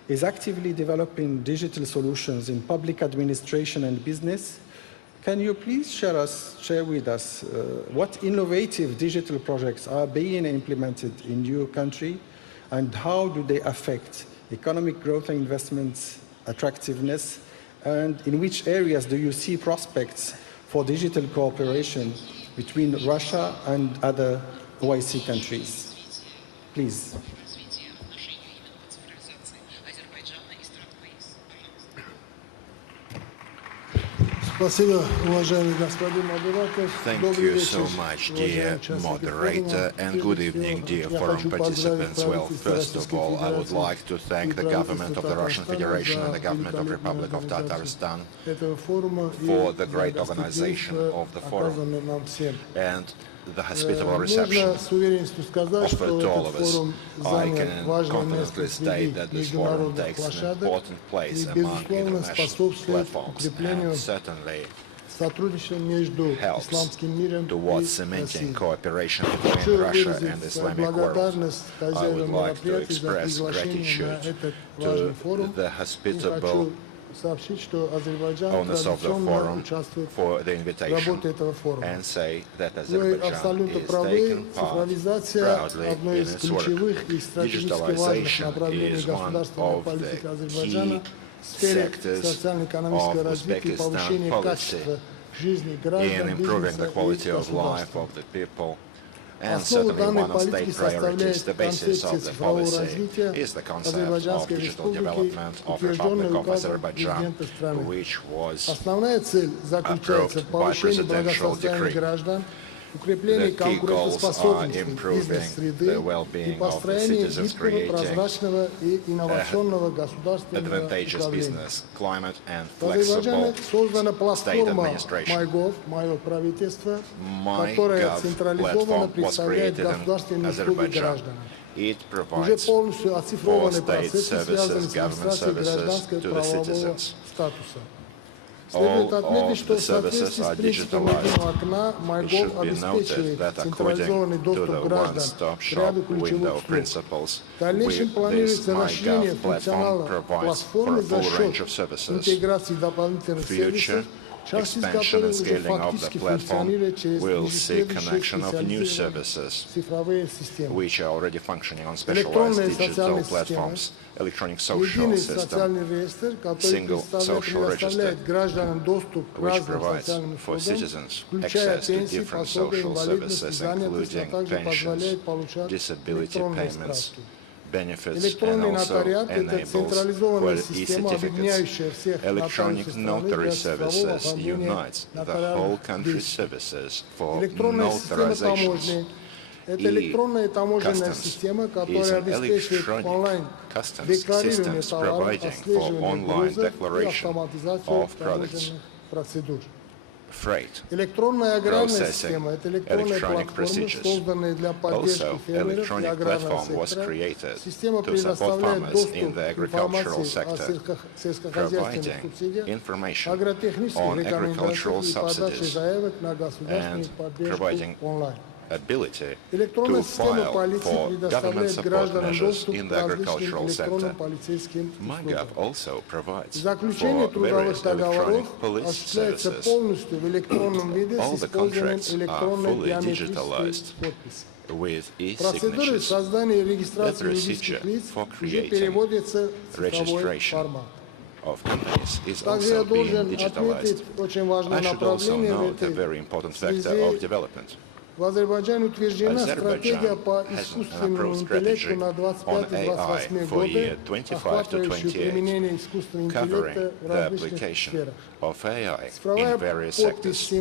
is actively developing digital solutions in public administration and business. Can you please share with us what innovative digital projects are being implemented in your country, and how do they affect economic growth and investments attractiveness, and in which areas do you see prospects for digital cooperation between Russia and other OIC countries? Please. Thank you so much, dear moderator, and good evening, dear forum participants. Well, first of all, I would like to thank the government of the Russian Federation and the government of the Republic of Tatarstan for the great organization of the forum and the hospitable reception offered to all of us. I can confidently state that this forum takes an important place among international platforms and certainly helps towards cementing cooperation between Russia and the Islamic world. I would like to express gratitude to the hospitable owners of the forum for the invitation and say that Azerbaijan is taking part proudly in its work. Digitalization is one of the key sectors of Uzbekistan policy in improving the quality of life of the people. And certainly one of state priorities, the basis of the policy, is the concept of digital development of the Republic of Azerbaijan, which was approved by presidential decree. The key goals are improving the well-being of the citizens, creating advantageous business climate and flexible state administration. MyGov platform was created in Azerbaijan. It provides for state services, government services to the citizens. All of the services are digitalized. It should be noted that according to the one-stop shop window principles, this MyGov platform provides for a full range of services. Future expansion and scaling of the platform will see connection of new services, which are already functioning on specialized digital platforms. Electronic social system, single social register, which provides for citizens access to different social services, including pensions, disability payments, benefits and also enables for e-certificates. Electronic notary services unites the whole country's services for notarizations. E-customs is an electronic customs systems providing for online declaration of products. Freight, processing, electronic procedures. Also, electronic platform was created to support farmers in the agricultural sector, providing information on agricultural subsidies and providing ability to file for government support measures in the agricultural sector. MyGov also provides for various electronic police services. All the contracts are fully digitalized with e-signatures. The procedure for creating registration of companies is also being digitalized. I should also note a very important factor of development. Azerbaijan has an approved strategy on AI for year 25 to 28, covering the application of AI in various sectors.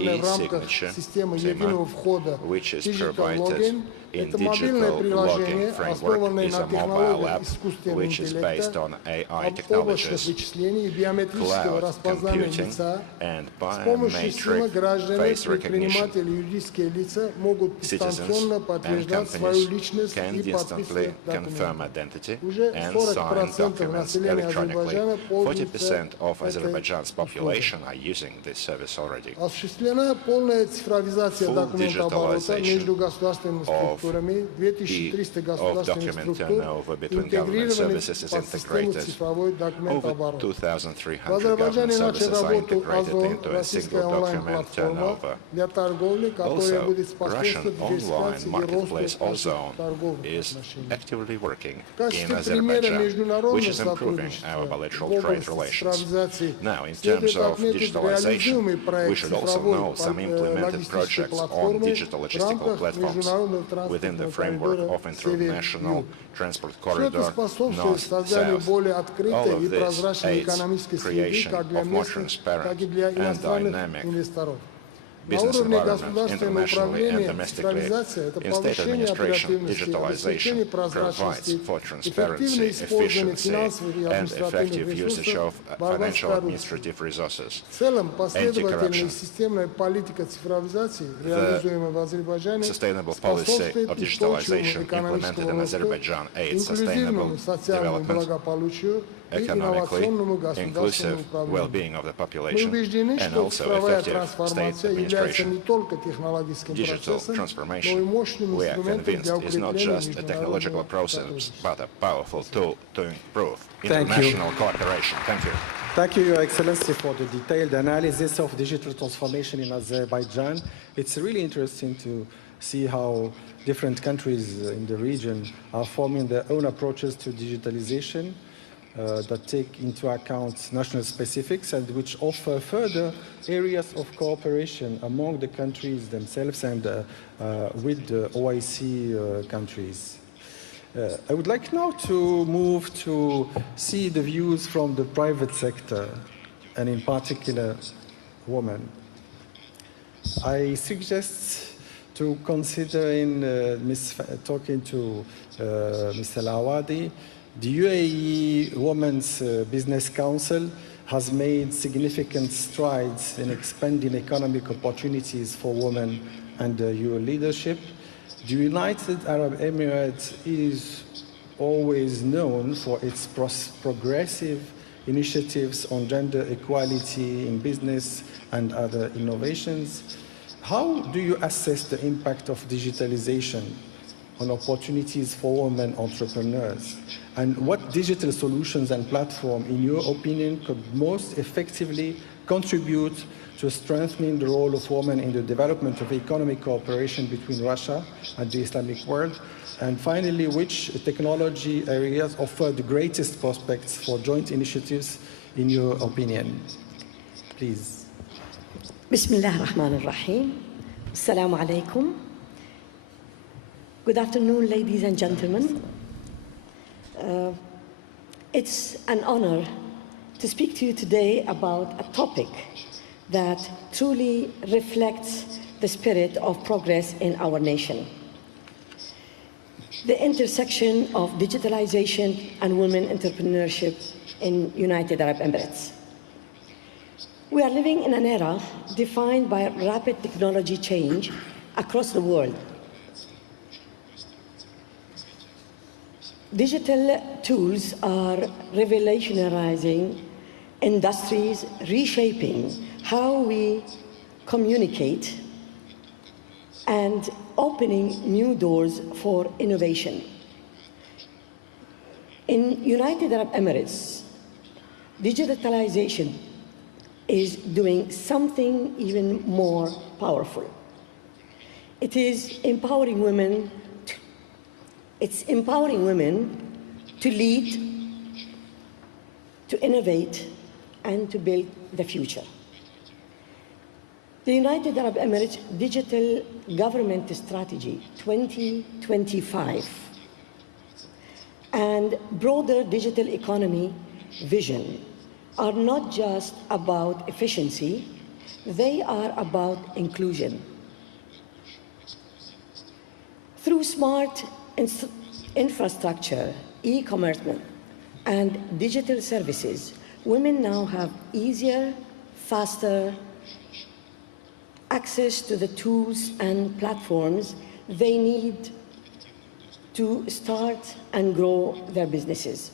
E-signature, which is provided in digital logging framework, is a mobile app which is based on AI technologies, cloud computing, and biometric face recognition. Citizens and companies can instantly confirm identity and sign documents electronically. 40% of Azerbaijan's population are using this service already. Full digitalization of document turnover between government services is integrated. Over 2,300 government services are integrated into a single document turnover. Also, Russian online marketplace Ozone is actively working in Azerbaijan, which is improving our bilateral trade relations. Now, in terms of digitalization, we should also know some implemented projects on digital logistical platforms within the framework of International Transport Corridor North-South. All of this aids creation of more transparent and dynamic business environment internationally and domestically. In state administration, digitalization provides for transparency, efficiency, and effective usage of financial administrative resources. Anti-corruption. The sustainable policy of digitalization implemented in Azerbaijan aids sustainable development, economically inclusive well-being of the population, and also effective state administration. Digital transformation, we are convinced, is not just a technological process, but a powerful tool to improve international cooperation. Thank you. Thank you, Your Excellency, for the detailed analysis of digital transformation in Azerbaijan. It's really interesting to see how different countries in the region are forming their own approaches to digitalization that take into account national specifics and which offer further areas of cooperation among the countries themselves and with the OIC countries. I would like now to move to see the views from the private sector, and in particular, women. I suggest to consider talking to Mr. Lawadi. The UAE Women's Business Council has made significant strides in expanding economic opportunities for women under your leadership. The United Arab Emirates is always known for its progressive initiatives on gender equality in business and other innovations. How do you assess the impact of digitalization on opportunities for women entrepreneurs? And what digital solutions and platforms, in your opinion, could most effectively contribute to strengthening the role of women in the development of economic cooperation between Russia and the Islamic world? And finally, which technology areas offer the greatest prospects for joint initiatives, in your opinion? Please. Bismillah ar-Rahman ar-Rahim. Assalamu alaikum. Good afternoon, ladies and gentlemen. It's an honor to speak to you today about a topic that truly reflects the spirit of progress in our nation. The intersection of digitalization and women entrepreneurship in United Arab Emirates. We are living in an era defined by rapid technology change across the world. Digital tools are revolutionizing industries, reshaping how we communicate, and opening new doors for innovation. In United Arab Emirates, digitalization is doing something even more powerful. It is empowering women. It's empowering women to lead, to innovate, and to build the future. The United Arab Emirates Digital Government Strategy 2025 and broader digital economy vision are not just about efficiency, they are about inclusion. Through smart infrastructure, e-commerce, and digital services, women now have easier, faster access to the tools and platforms they need to start and grow their businesses.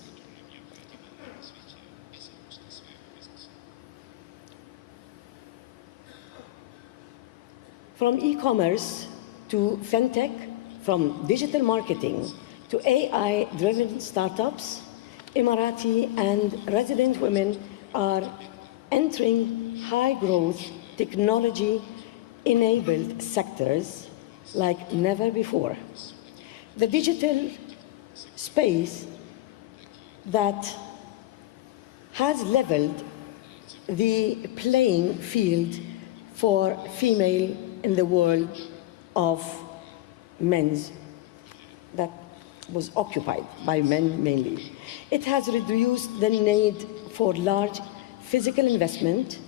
From e-commerce to fintech, from digital marketing to AI-driven startups, Emirati and resident women are entering high-growth, technology-enabled sectors like never before. The digital space that has leveled the playing field for female in the world of men's that was occupied by men mainly. It has reduced the need for large physical investment,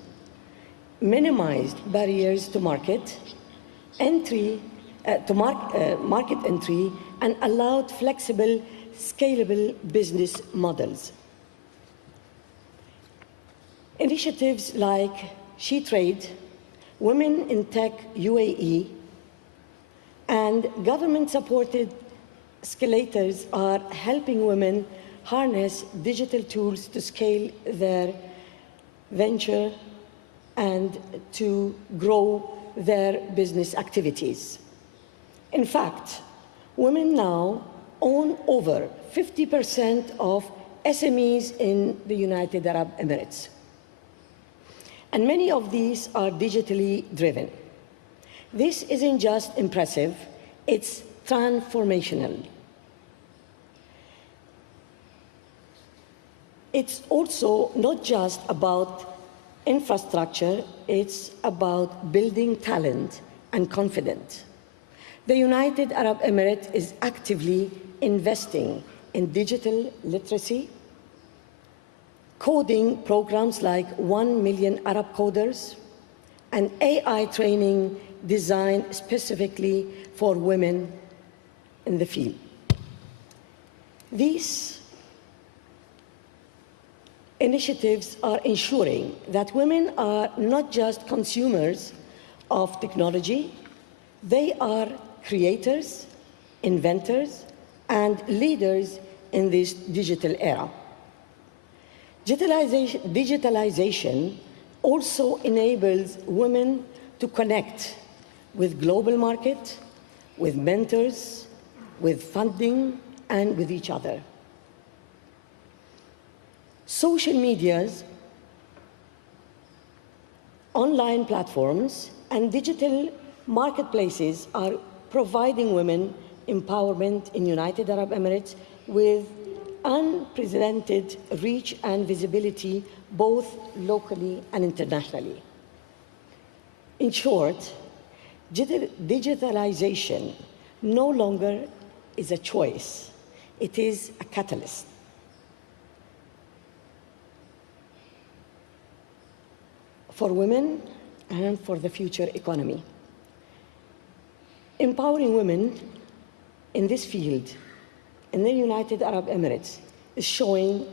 minimized barriers to market entry, market entry, and allowed flexible, scalable business models. Initiatives like SheTrade, Women in Tech UAE, and government-supported escalators are helping women harness digital tools to scale their venture and to grow their business activities. In fact, women now own over 50% of SMEs in the United Arab Emirates. And many of these are digitally driven. This isn't just impressive, it's transformational. It's also not just about infrastructure, it's about building talent and confidence. The United Arab Emirates is actively investing in digital literacy, coding programs like 1 million Arab coders, and AI training designed specifically for women in the field. These initiatives are ensuring that women are not just consumers of technology, they are creators, inventors, and leaders in this digital era. Digitalization also enables women to connect with global market, with mentors, with funding, and with each other. Social medias, online platforms, and digital marketplaces are providing women empowerment in United Arab Emirates with unprecedented reach and visibility, both locally and internationally. In short, digitalization no longer is a choice. It is a catalyst. For women and for the future economy. Empowering women in this field in the United Arab Emirates is showing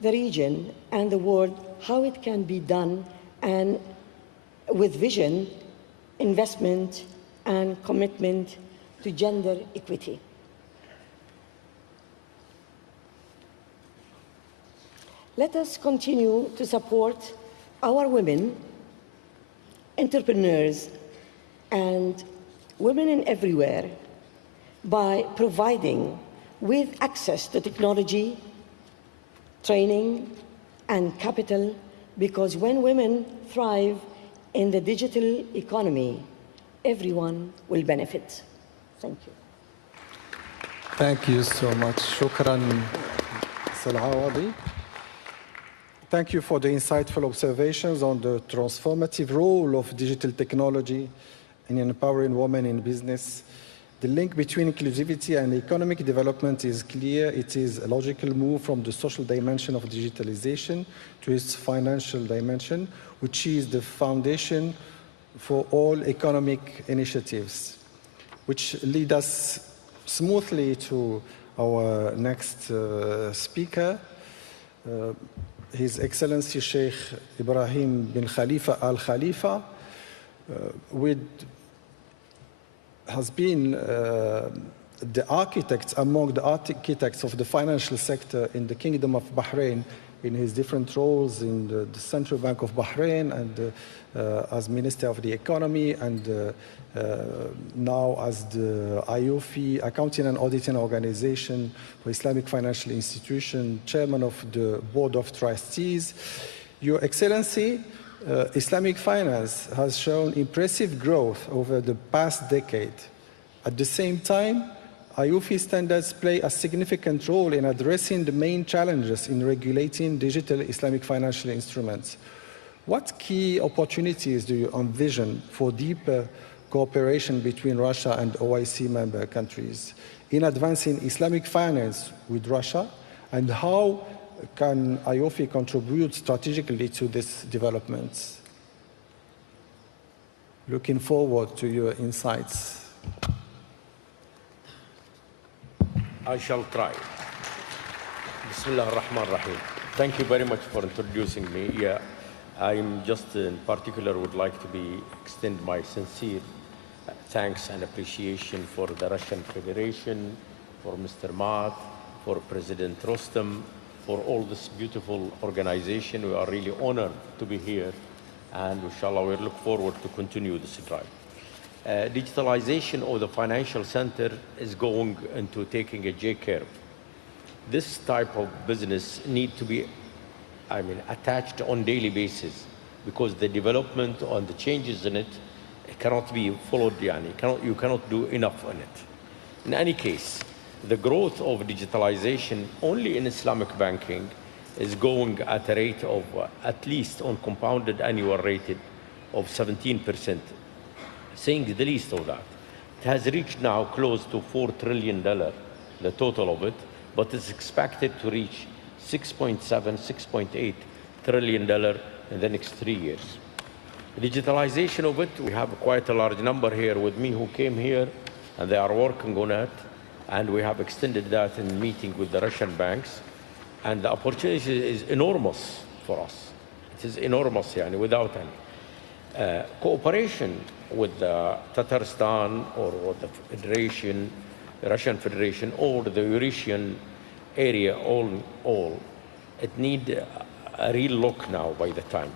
the region and the world how it can be done, and with vision, investment, and commitment to gender equity. Let us continue to support our women, entrepreneurs, and women in everywhere by providing with access to technology, training, and capital, because when women thrive in the digital economy, everyone will benefit. Thank you. Thank you so much. Shukran, Salawadi. Thank you for the insightful observations on the transformative role of digital technology in empowering women in business. The link between inclusivity and economic development is clear. It is a logical move from the social dimension of digitalization to its financial dimension, which is the foundation for all economic initiatives, which lead us smoothly to our next speaker, His Excellency Sheikh Ibrahim bin Khalifa Al Khalifa, has been the architect among the architects of the financial sector in the Kingdom of Bahrain in his different roles in the Central Bank of Bahrain and as Minister of the Economy, and now as the IOFI, Accounting and Auditing Organization for Islamic Financial Institution, Chairman of the Board of Trustees. Your Excellency, Islamic finance has shown impressive growth over the past decade. At the same time, IOFI standards play a significant role in addressing the main challenges in regulating digital Islamic financial instruments. What key opportunities do you envision for deeper cooperation between Russia and OIC member countries in advancing Islamic finance with Russia, and how can IOFI contribute strategically to these developments? Looking forward to your insights. I shall try. Bismillah ar-Rahman ar-Rahim. Thank you very much for introducing me. Yeah, I'm just in particular would like to extend my sincere thanks and appreciation for the Russian Federation, for Mr. Maat, for President Rostam, for all this beautiful organization. We are really honored to be here, and inshallah we look forward to continue this drive. Digitalization of the financial center is going into taking a J-curve. This type of business need to be, attached on daily basis, because the development and the changes in it cannot be followed. You cannot do enough on it. In any case, the growth of digitalization only in Islamic banking is going at a rate of at least on compounded annual rate of 17%, saying the least of that. It has reached now close to $4 trillion, the total of it, but it's expected to reach $6.7, $6.8 trillion in the next 3 years. Digitalization of it, we have quite a large number here with me who came here, and they are working on it, and we have extended that in meeting with the Russian banks, and the opportunity is enormous for us. It is enormous, without any. Cooperation with the Tatarstan or with the Federation, the Russian Federation, or the Eurasian area, all, it needs a real look now by the time.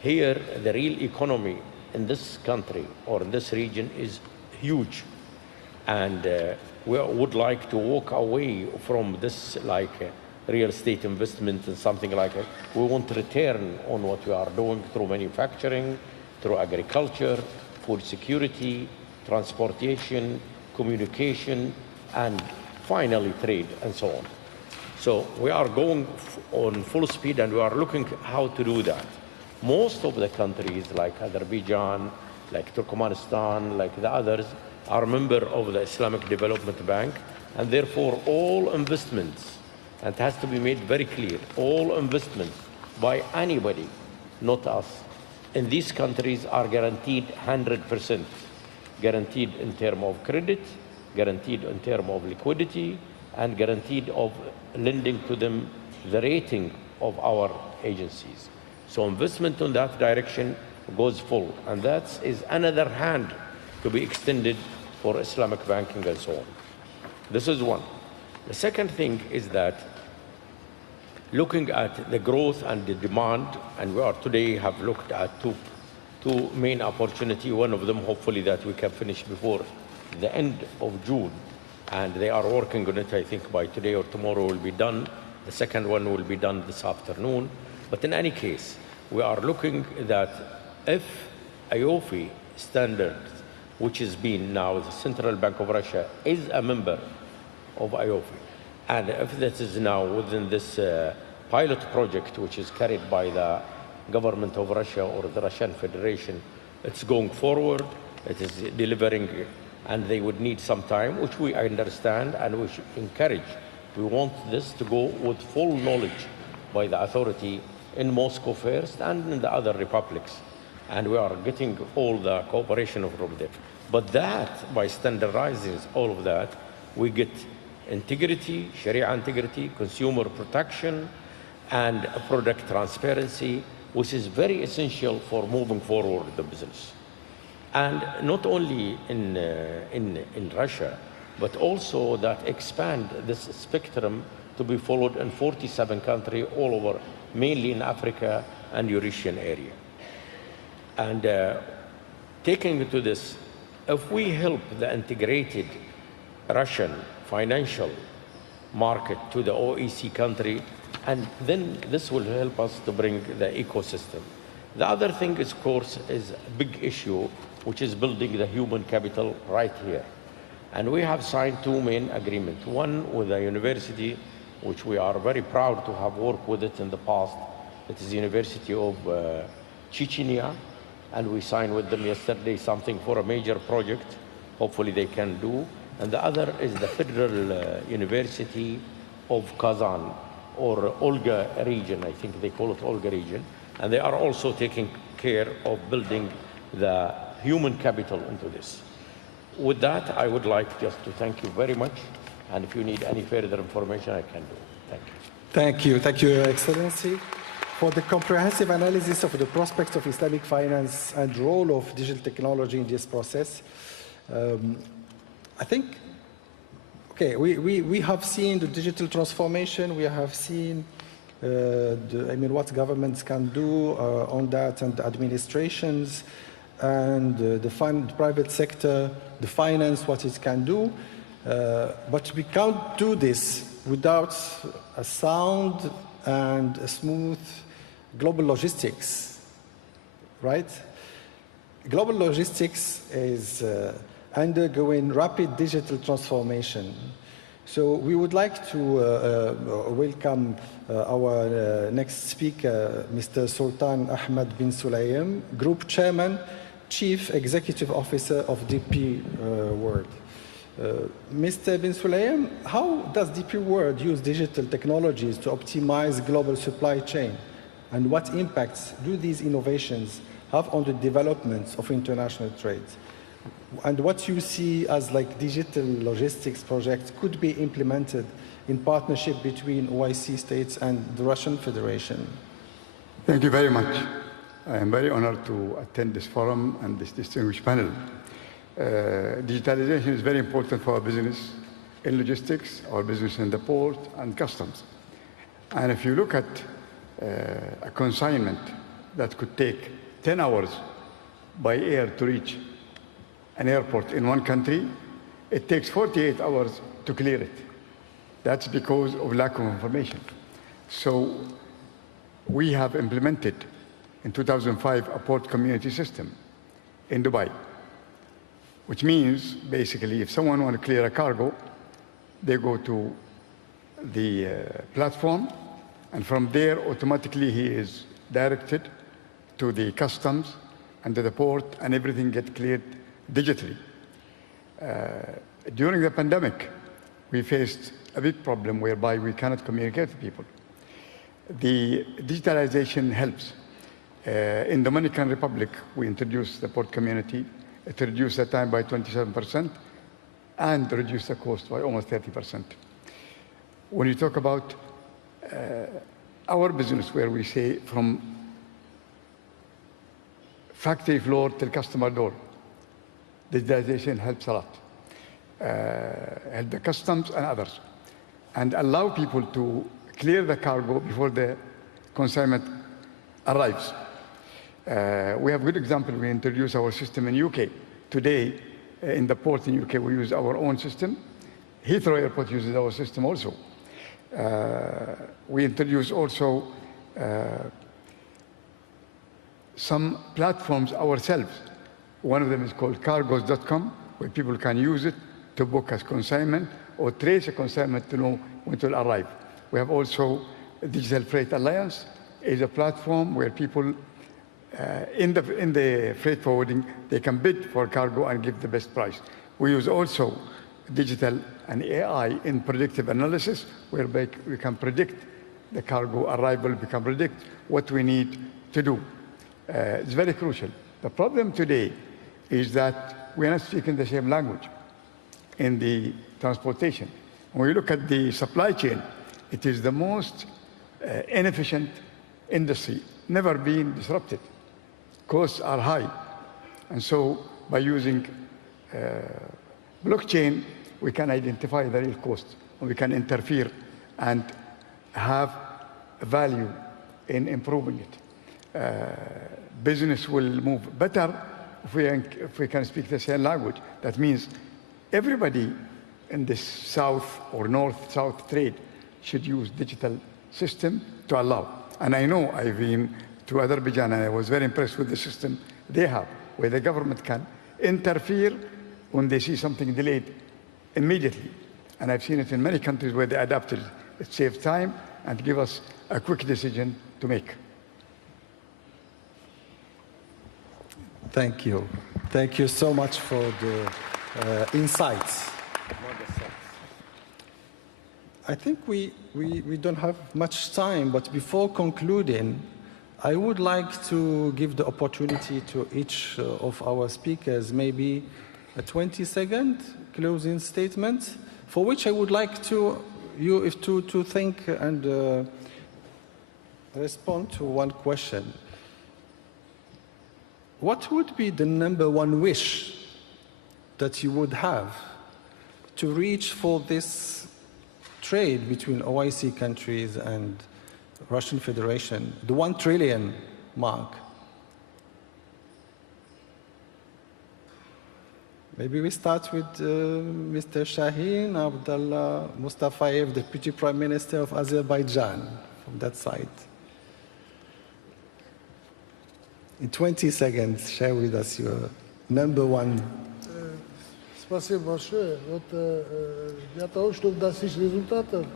Here, the real economy in this country or in this region is huge. And we would like to walk away from this real estate investment and something like it. We want to return on what we are doing through manufacturing, through agriculture, food security, transportation, communication, and finally trade and so on. So we are going on full speed, and we are looking how to do that. Most of the countries like Azerbaijan, like Turkmenistan, like the others, are member of the Islamic Development Bank, And therefore, all investments, and it has to be made very clear, all investments by anybody, not us, in these countries are guaranteed 100%. Guaranteed in terms of credit, guaranteed in terms of liquidity, and guaranteed of lending to them the rating of our agencies. So investment in that direction goes full, and that is another hand to be extended for Islamic banking and so on. This is one. The second thing is that looking at the growth and the demand, and we are today have looked at two main opportunities. One of them, hopefully, that we can finish before the end of June, and they are working on it. I think by today or tomorrow will be done. The second one will be done this afternoon. But in any case, we are looking that if IOFI standards, which has been now the Central Bank of Russia, is a member of IOFI, and if that is now within this pilot project, which is carried by the government of Russia or the Russian Federation, it's going forward, it is delivering, and they would need some time, which we understand and we should encourage. We want this to go with full knowledge by the authority in Moscow first and in the other republics. And we are getting all the cooperation from them. But that, by standardizing all of that, we get integrity, Sharia integrity, consumer protection, and product transparency, which is very essential for moving forward the business. And not only in Russia, but also that expand this spectrum to be followed in 47 countries all over, mainly in Africa and Eurasian area. And taking to this, if we help the integrated Russian financial market to the OEC country, and then this will help us to bring the ecosystem. The other thing, of course, is a big issue, which is building the human capital right here. And we have signed two main agreements. One with a university, which we are very proud to have worked with it in the past. It is the University of Chechnya, and we signed with them yesterday something for a major project. Hopefully they can do. And the other is the Federal University of Kazan, or Olga region, I think they call it Olga region. And they are also taking care of building the human capital into this. With that, I would like just to thank you very much. And if you need any further information, I can do it. Thank you. Thank you. Thank you, Your Excellency, for the comprehensive analysis of the prospects of Islamic finance and role of digital technology in this process. I think, okay, we have seen the digital transformation. We have seen what governments can do on that, and the administrations, and the private sector, the finance, what it can do. But we can't do this without a sound and a smooth global logistics, right? Global logistics is undergoing rapid digital transformation. So we would like to welcome our next speaker, Mr. Sultan Ahmed bin Sulayem, Group Chairman, Chief Executive Officer of DP World. Mr. bin Sulayem, how does DP World use digital technologies to optimize global supply chain? And what impacts do these innovations have on the development of international trade? And what you see as like digital logistics projects could be implemented in partnership between OIC states and the Russian Federation? Thank you very much. I am very honored to attend this forum and this distinguished panel. Digitalization is very important for our business in logistics, our business in the port and customs. And if you look at a consignment that could take 10 hours by air to reach an airport in one country, it takes 48 hours to clear it. That's because of lack of information. So we have implemented in 2005 a port community system in Dubai, which means basically if someone wants to clear a cargo, they go to the platform, and from there automatically he is directed to the customs and to the port, and everything gets cleared digitally. During the pandemic, we faced a big problem whereby we cannot communicate with people. The digitalization helps. In the Dominican Republic, we introduced the port community. It reduced the time by 27% and reduced the cost by almost 30%. When you talk about our business, where we say from factory floor till customer door, digitalization helps a lot. Help the customs and others, and allow people to clear the cargo before the consignment arrives. We have a good example. We introduced our system in UK. Today, in the port in UK, we use our own system. Heathrow Airport uses our system also. We introduce also some platforms ourselves. One of them is called cargos.com, where people can use it to book a consignment or trace a consignment to know when it will arrive. We have also Digital Freight Alliance, is a platform where people in the freight forwarding, they can bid for cargo and give the best price. We use also digital and AI in predictive analysis, whereby we can predict the cargo arrival, we can predict what we need to do. It's very crucial. The problem today is that we are not speaking the same language in the transportation. When we look at the supply chain, it is the most inefficient industry, never been disrupted. Costs are high. And so by using blockchain, we can identify the real cost, and we can interfere and have value in improving it. Business will move better if we can speak the same language. That means everybody in this south or north-south trade should use digital system to allow. And I know I've been to Azerbaijan, and I was very impressed with the system they have, where the government can interfere when they see something delayed immediately. And I've seen it in many countries where they adapted. It saves time and gives us a quick decision to make. Thank you. Thank you so much for the insights. I think we don't have much time, but before concluding, I would like to give the opportunity to each of our speakers, maybe a 20-second closing statement, for which I would like to think and respond to one question. What would be the #1 wish that you would have to reach for this trade between OIC countries and Russian Federation, the 1 trillion mark? Maybe we start with Mr. Shaheen Abdullah Mustafayev, Deputy Prime Minister of Azerbaijan, from that side. In 20 seconds, share with us your #1. Спасибо большое. Вот для того, чтобы достичь результатов,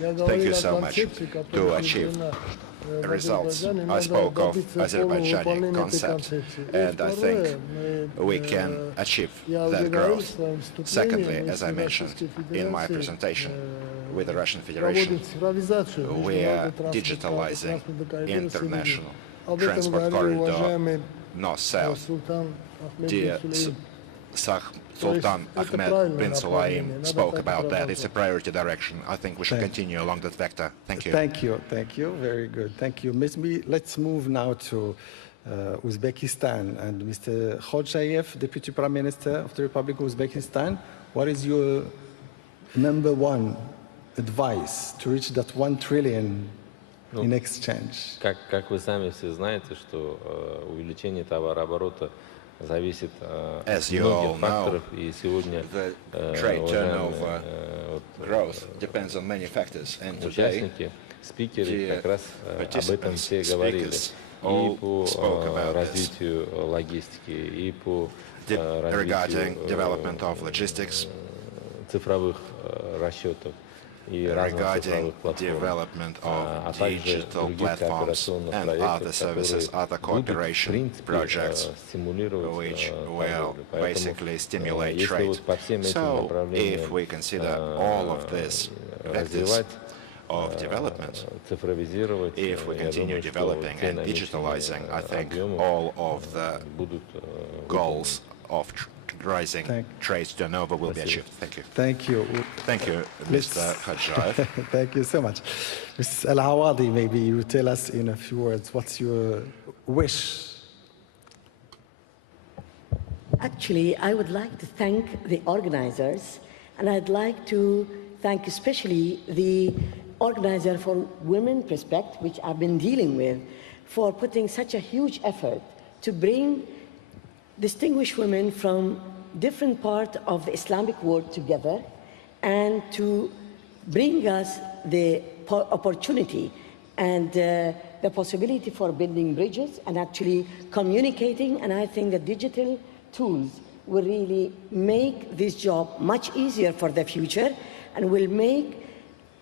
я Thank говорил you о so much. концепции, To которая achieve внедрена в results, Азербайджане, I надо spoke of добиться полного Azerbaijani выполнения этой concept, концепции. И and I think второе, we can achieve я уже that говорил в growth. своем вступлении, Secondly, as I если mentioned Российская in my Федерация presentation with the Russian Federation, проводит цифровизацию we are международного digitalizing транспортного коридора international Об этом transport говорил corridor уважаемый north-south. Султан Ахмед Dear бин Сулейм. Sultan Ahmed bin Sulaim spoke about that. It's a priority direction. I think we should continue along that vector. Thank you. Thank you. Thank you. Very good. Thank you. Let's move now to Uzbekistan and Mr. Khojayev, Deputy Prime Minister of the Republic of Uzbekistan. What is your #1 advice to reach that 1 trillion in exchange? Как вы сами все знаете, что увеличение товарооборота зависит от многих факторов, и сегодня участники, спикеры как раз об этом все говорили. И по развитию логистики, и по развитию цифровых расчетов. regarding development of digital platforms and other services, other cooperation projects, which will basically stimulate trade. So if we consider all of this vectors of development, if we continue developing and digitalizing, I think all of the goals of rising trade turnover will be achieved. Thank you. Thank you. Thank you, Mr. Hadjayev. Thank you so much. Ms. Al-Awadi, maybe you tell us in a few words, what's your wish? Actually, I would like to thank the organizers, and I'd like to thank especially the organizer for Women Prospect, which I've been dealing with, for putting such a huge effort to bring distinguished women from different parts of the Islamic world together and to bring us the opportunity and the possibility for building bridges and actually communicating. And I think that digital tools will really make this job much easier for the future and will make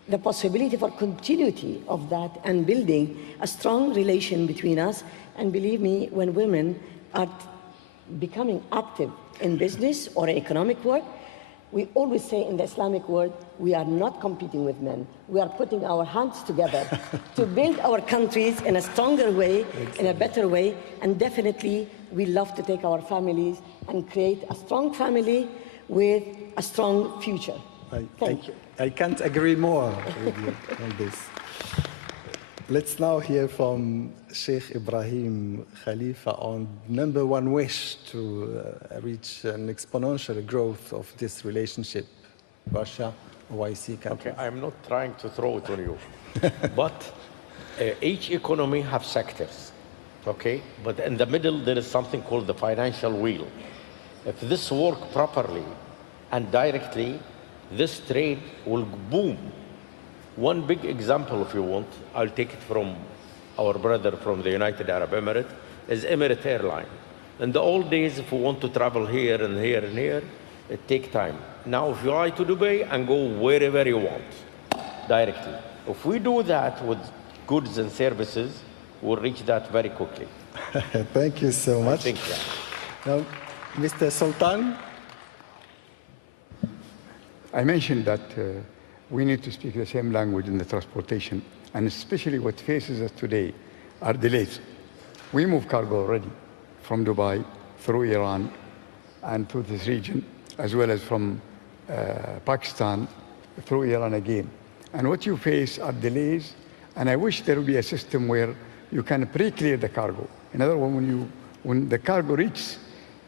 the possibility for continuity of that and building a strong relation between us. And believe me, when women are becoming active in business or economic work, we always say in the Islamic world, we are not competing with men. We are putting our hands together to build our countries in a stronger way, in a better way, and definitely we love to take our families and create a strong family with a strong future. Thank you. I can't agree more with you on this. Let's now hear from Sheikh Ibrahim Khalifa on number one wish to reach an exponential growth of this relationship, Russia, OIC country. Okay, I'm not trying to throw it on you, but each economy has sectors, okay? But in the middle, there is something called the financial wheel. If this works properly and directly, this trade will boom. One big example, if you want, I'll take it from our brother from the United Arab Emirates, is Emirates Airline. In the old days, if we want to travel here and here and here, it takes time. Now, if you fly to Dubai and go wherever you want, directly. If we do that with goods and services, we'll reach that very quickly. Thank you so much. I think, Now, Mr. Sultan. I mentioned that we need to speak the same language in the transportation, and especially what faces us today are delays. We move cargo already from Dubai through Iran and to this region, as well as from Pakistan through Iran again. And what you face are delays, and I wish there would be a system where you can pre-clear the cargo. In other words, when the cargo reaches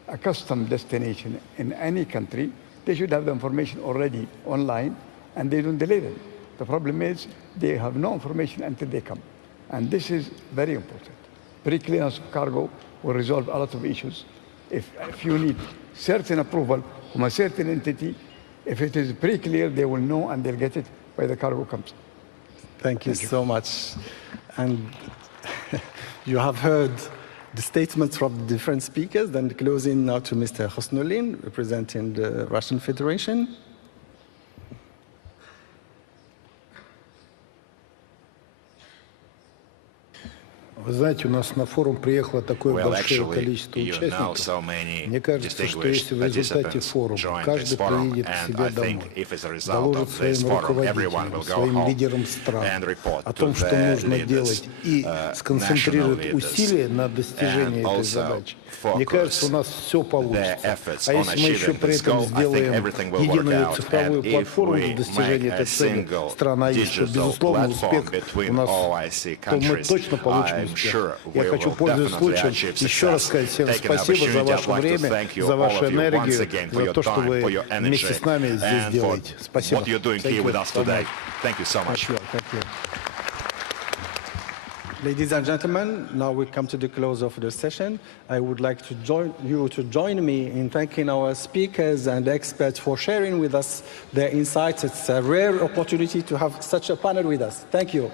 a custom destination in any country, they should have the information already online, and they don't delay them. The problem is they have no information until they come. And this is very important. Pre-clearance of cargo will resolve a lot of issues. If you need certain approval from a certain entity, if it is pre-clear, they will know and they'll get it when the cargo comes. Thank you so much. And you have heard the statements from the different speakers. Then closing now to Mr. Hosnuddin, representing the Russian Federation. Вы знаете, у нас на форум приехало такое большое количество участников. Мне кажется, что если в результате форума каждый приедет к себе домой, доложит своим руководителям, своим лидерам стран о том, что нужно делать, и сконцентрирует усилия на достижении этой задачи, мне кажется, у нас все получится. А если мы еще при этом сделаем единую цифровую платформу для достижения этой цели, страна есть, что безусловно успех у нас, то мы точно получим успех. Я хочу, пользуясь случаем, еще раз сказать всем спасибо за ваше время, за вашу энергию, за то, что вы вместе с нами здесь делаете. Спасибо. Thank you so much. Ladies and gentlemen, now we come to the close of the session. I would like to join me in thanking our speakers and experts for sharing with us their insights. It's a rare opportunity to have such a panel with us. Thank you.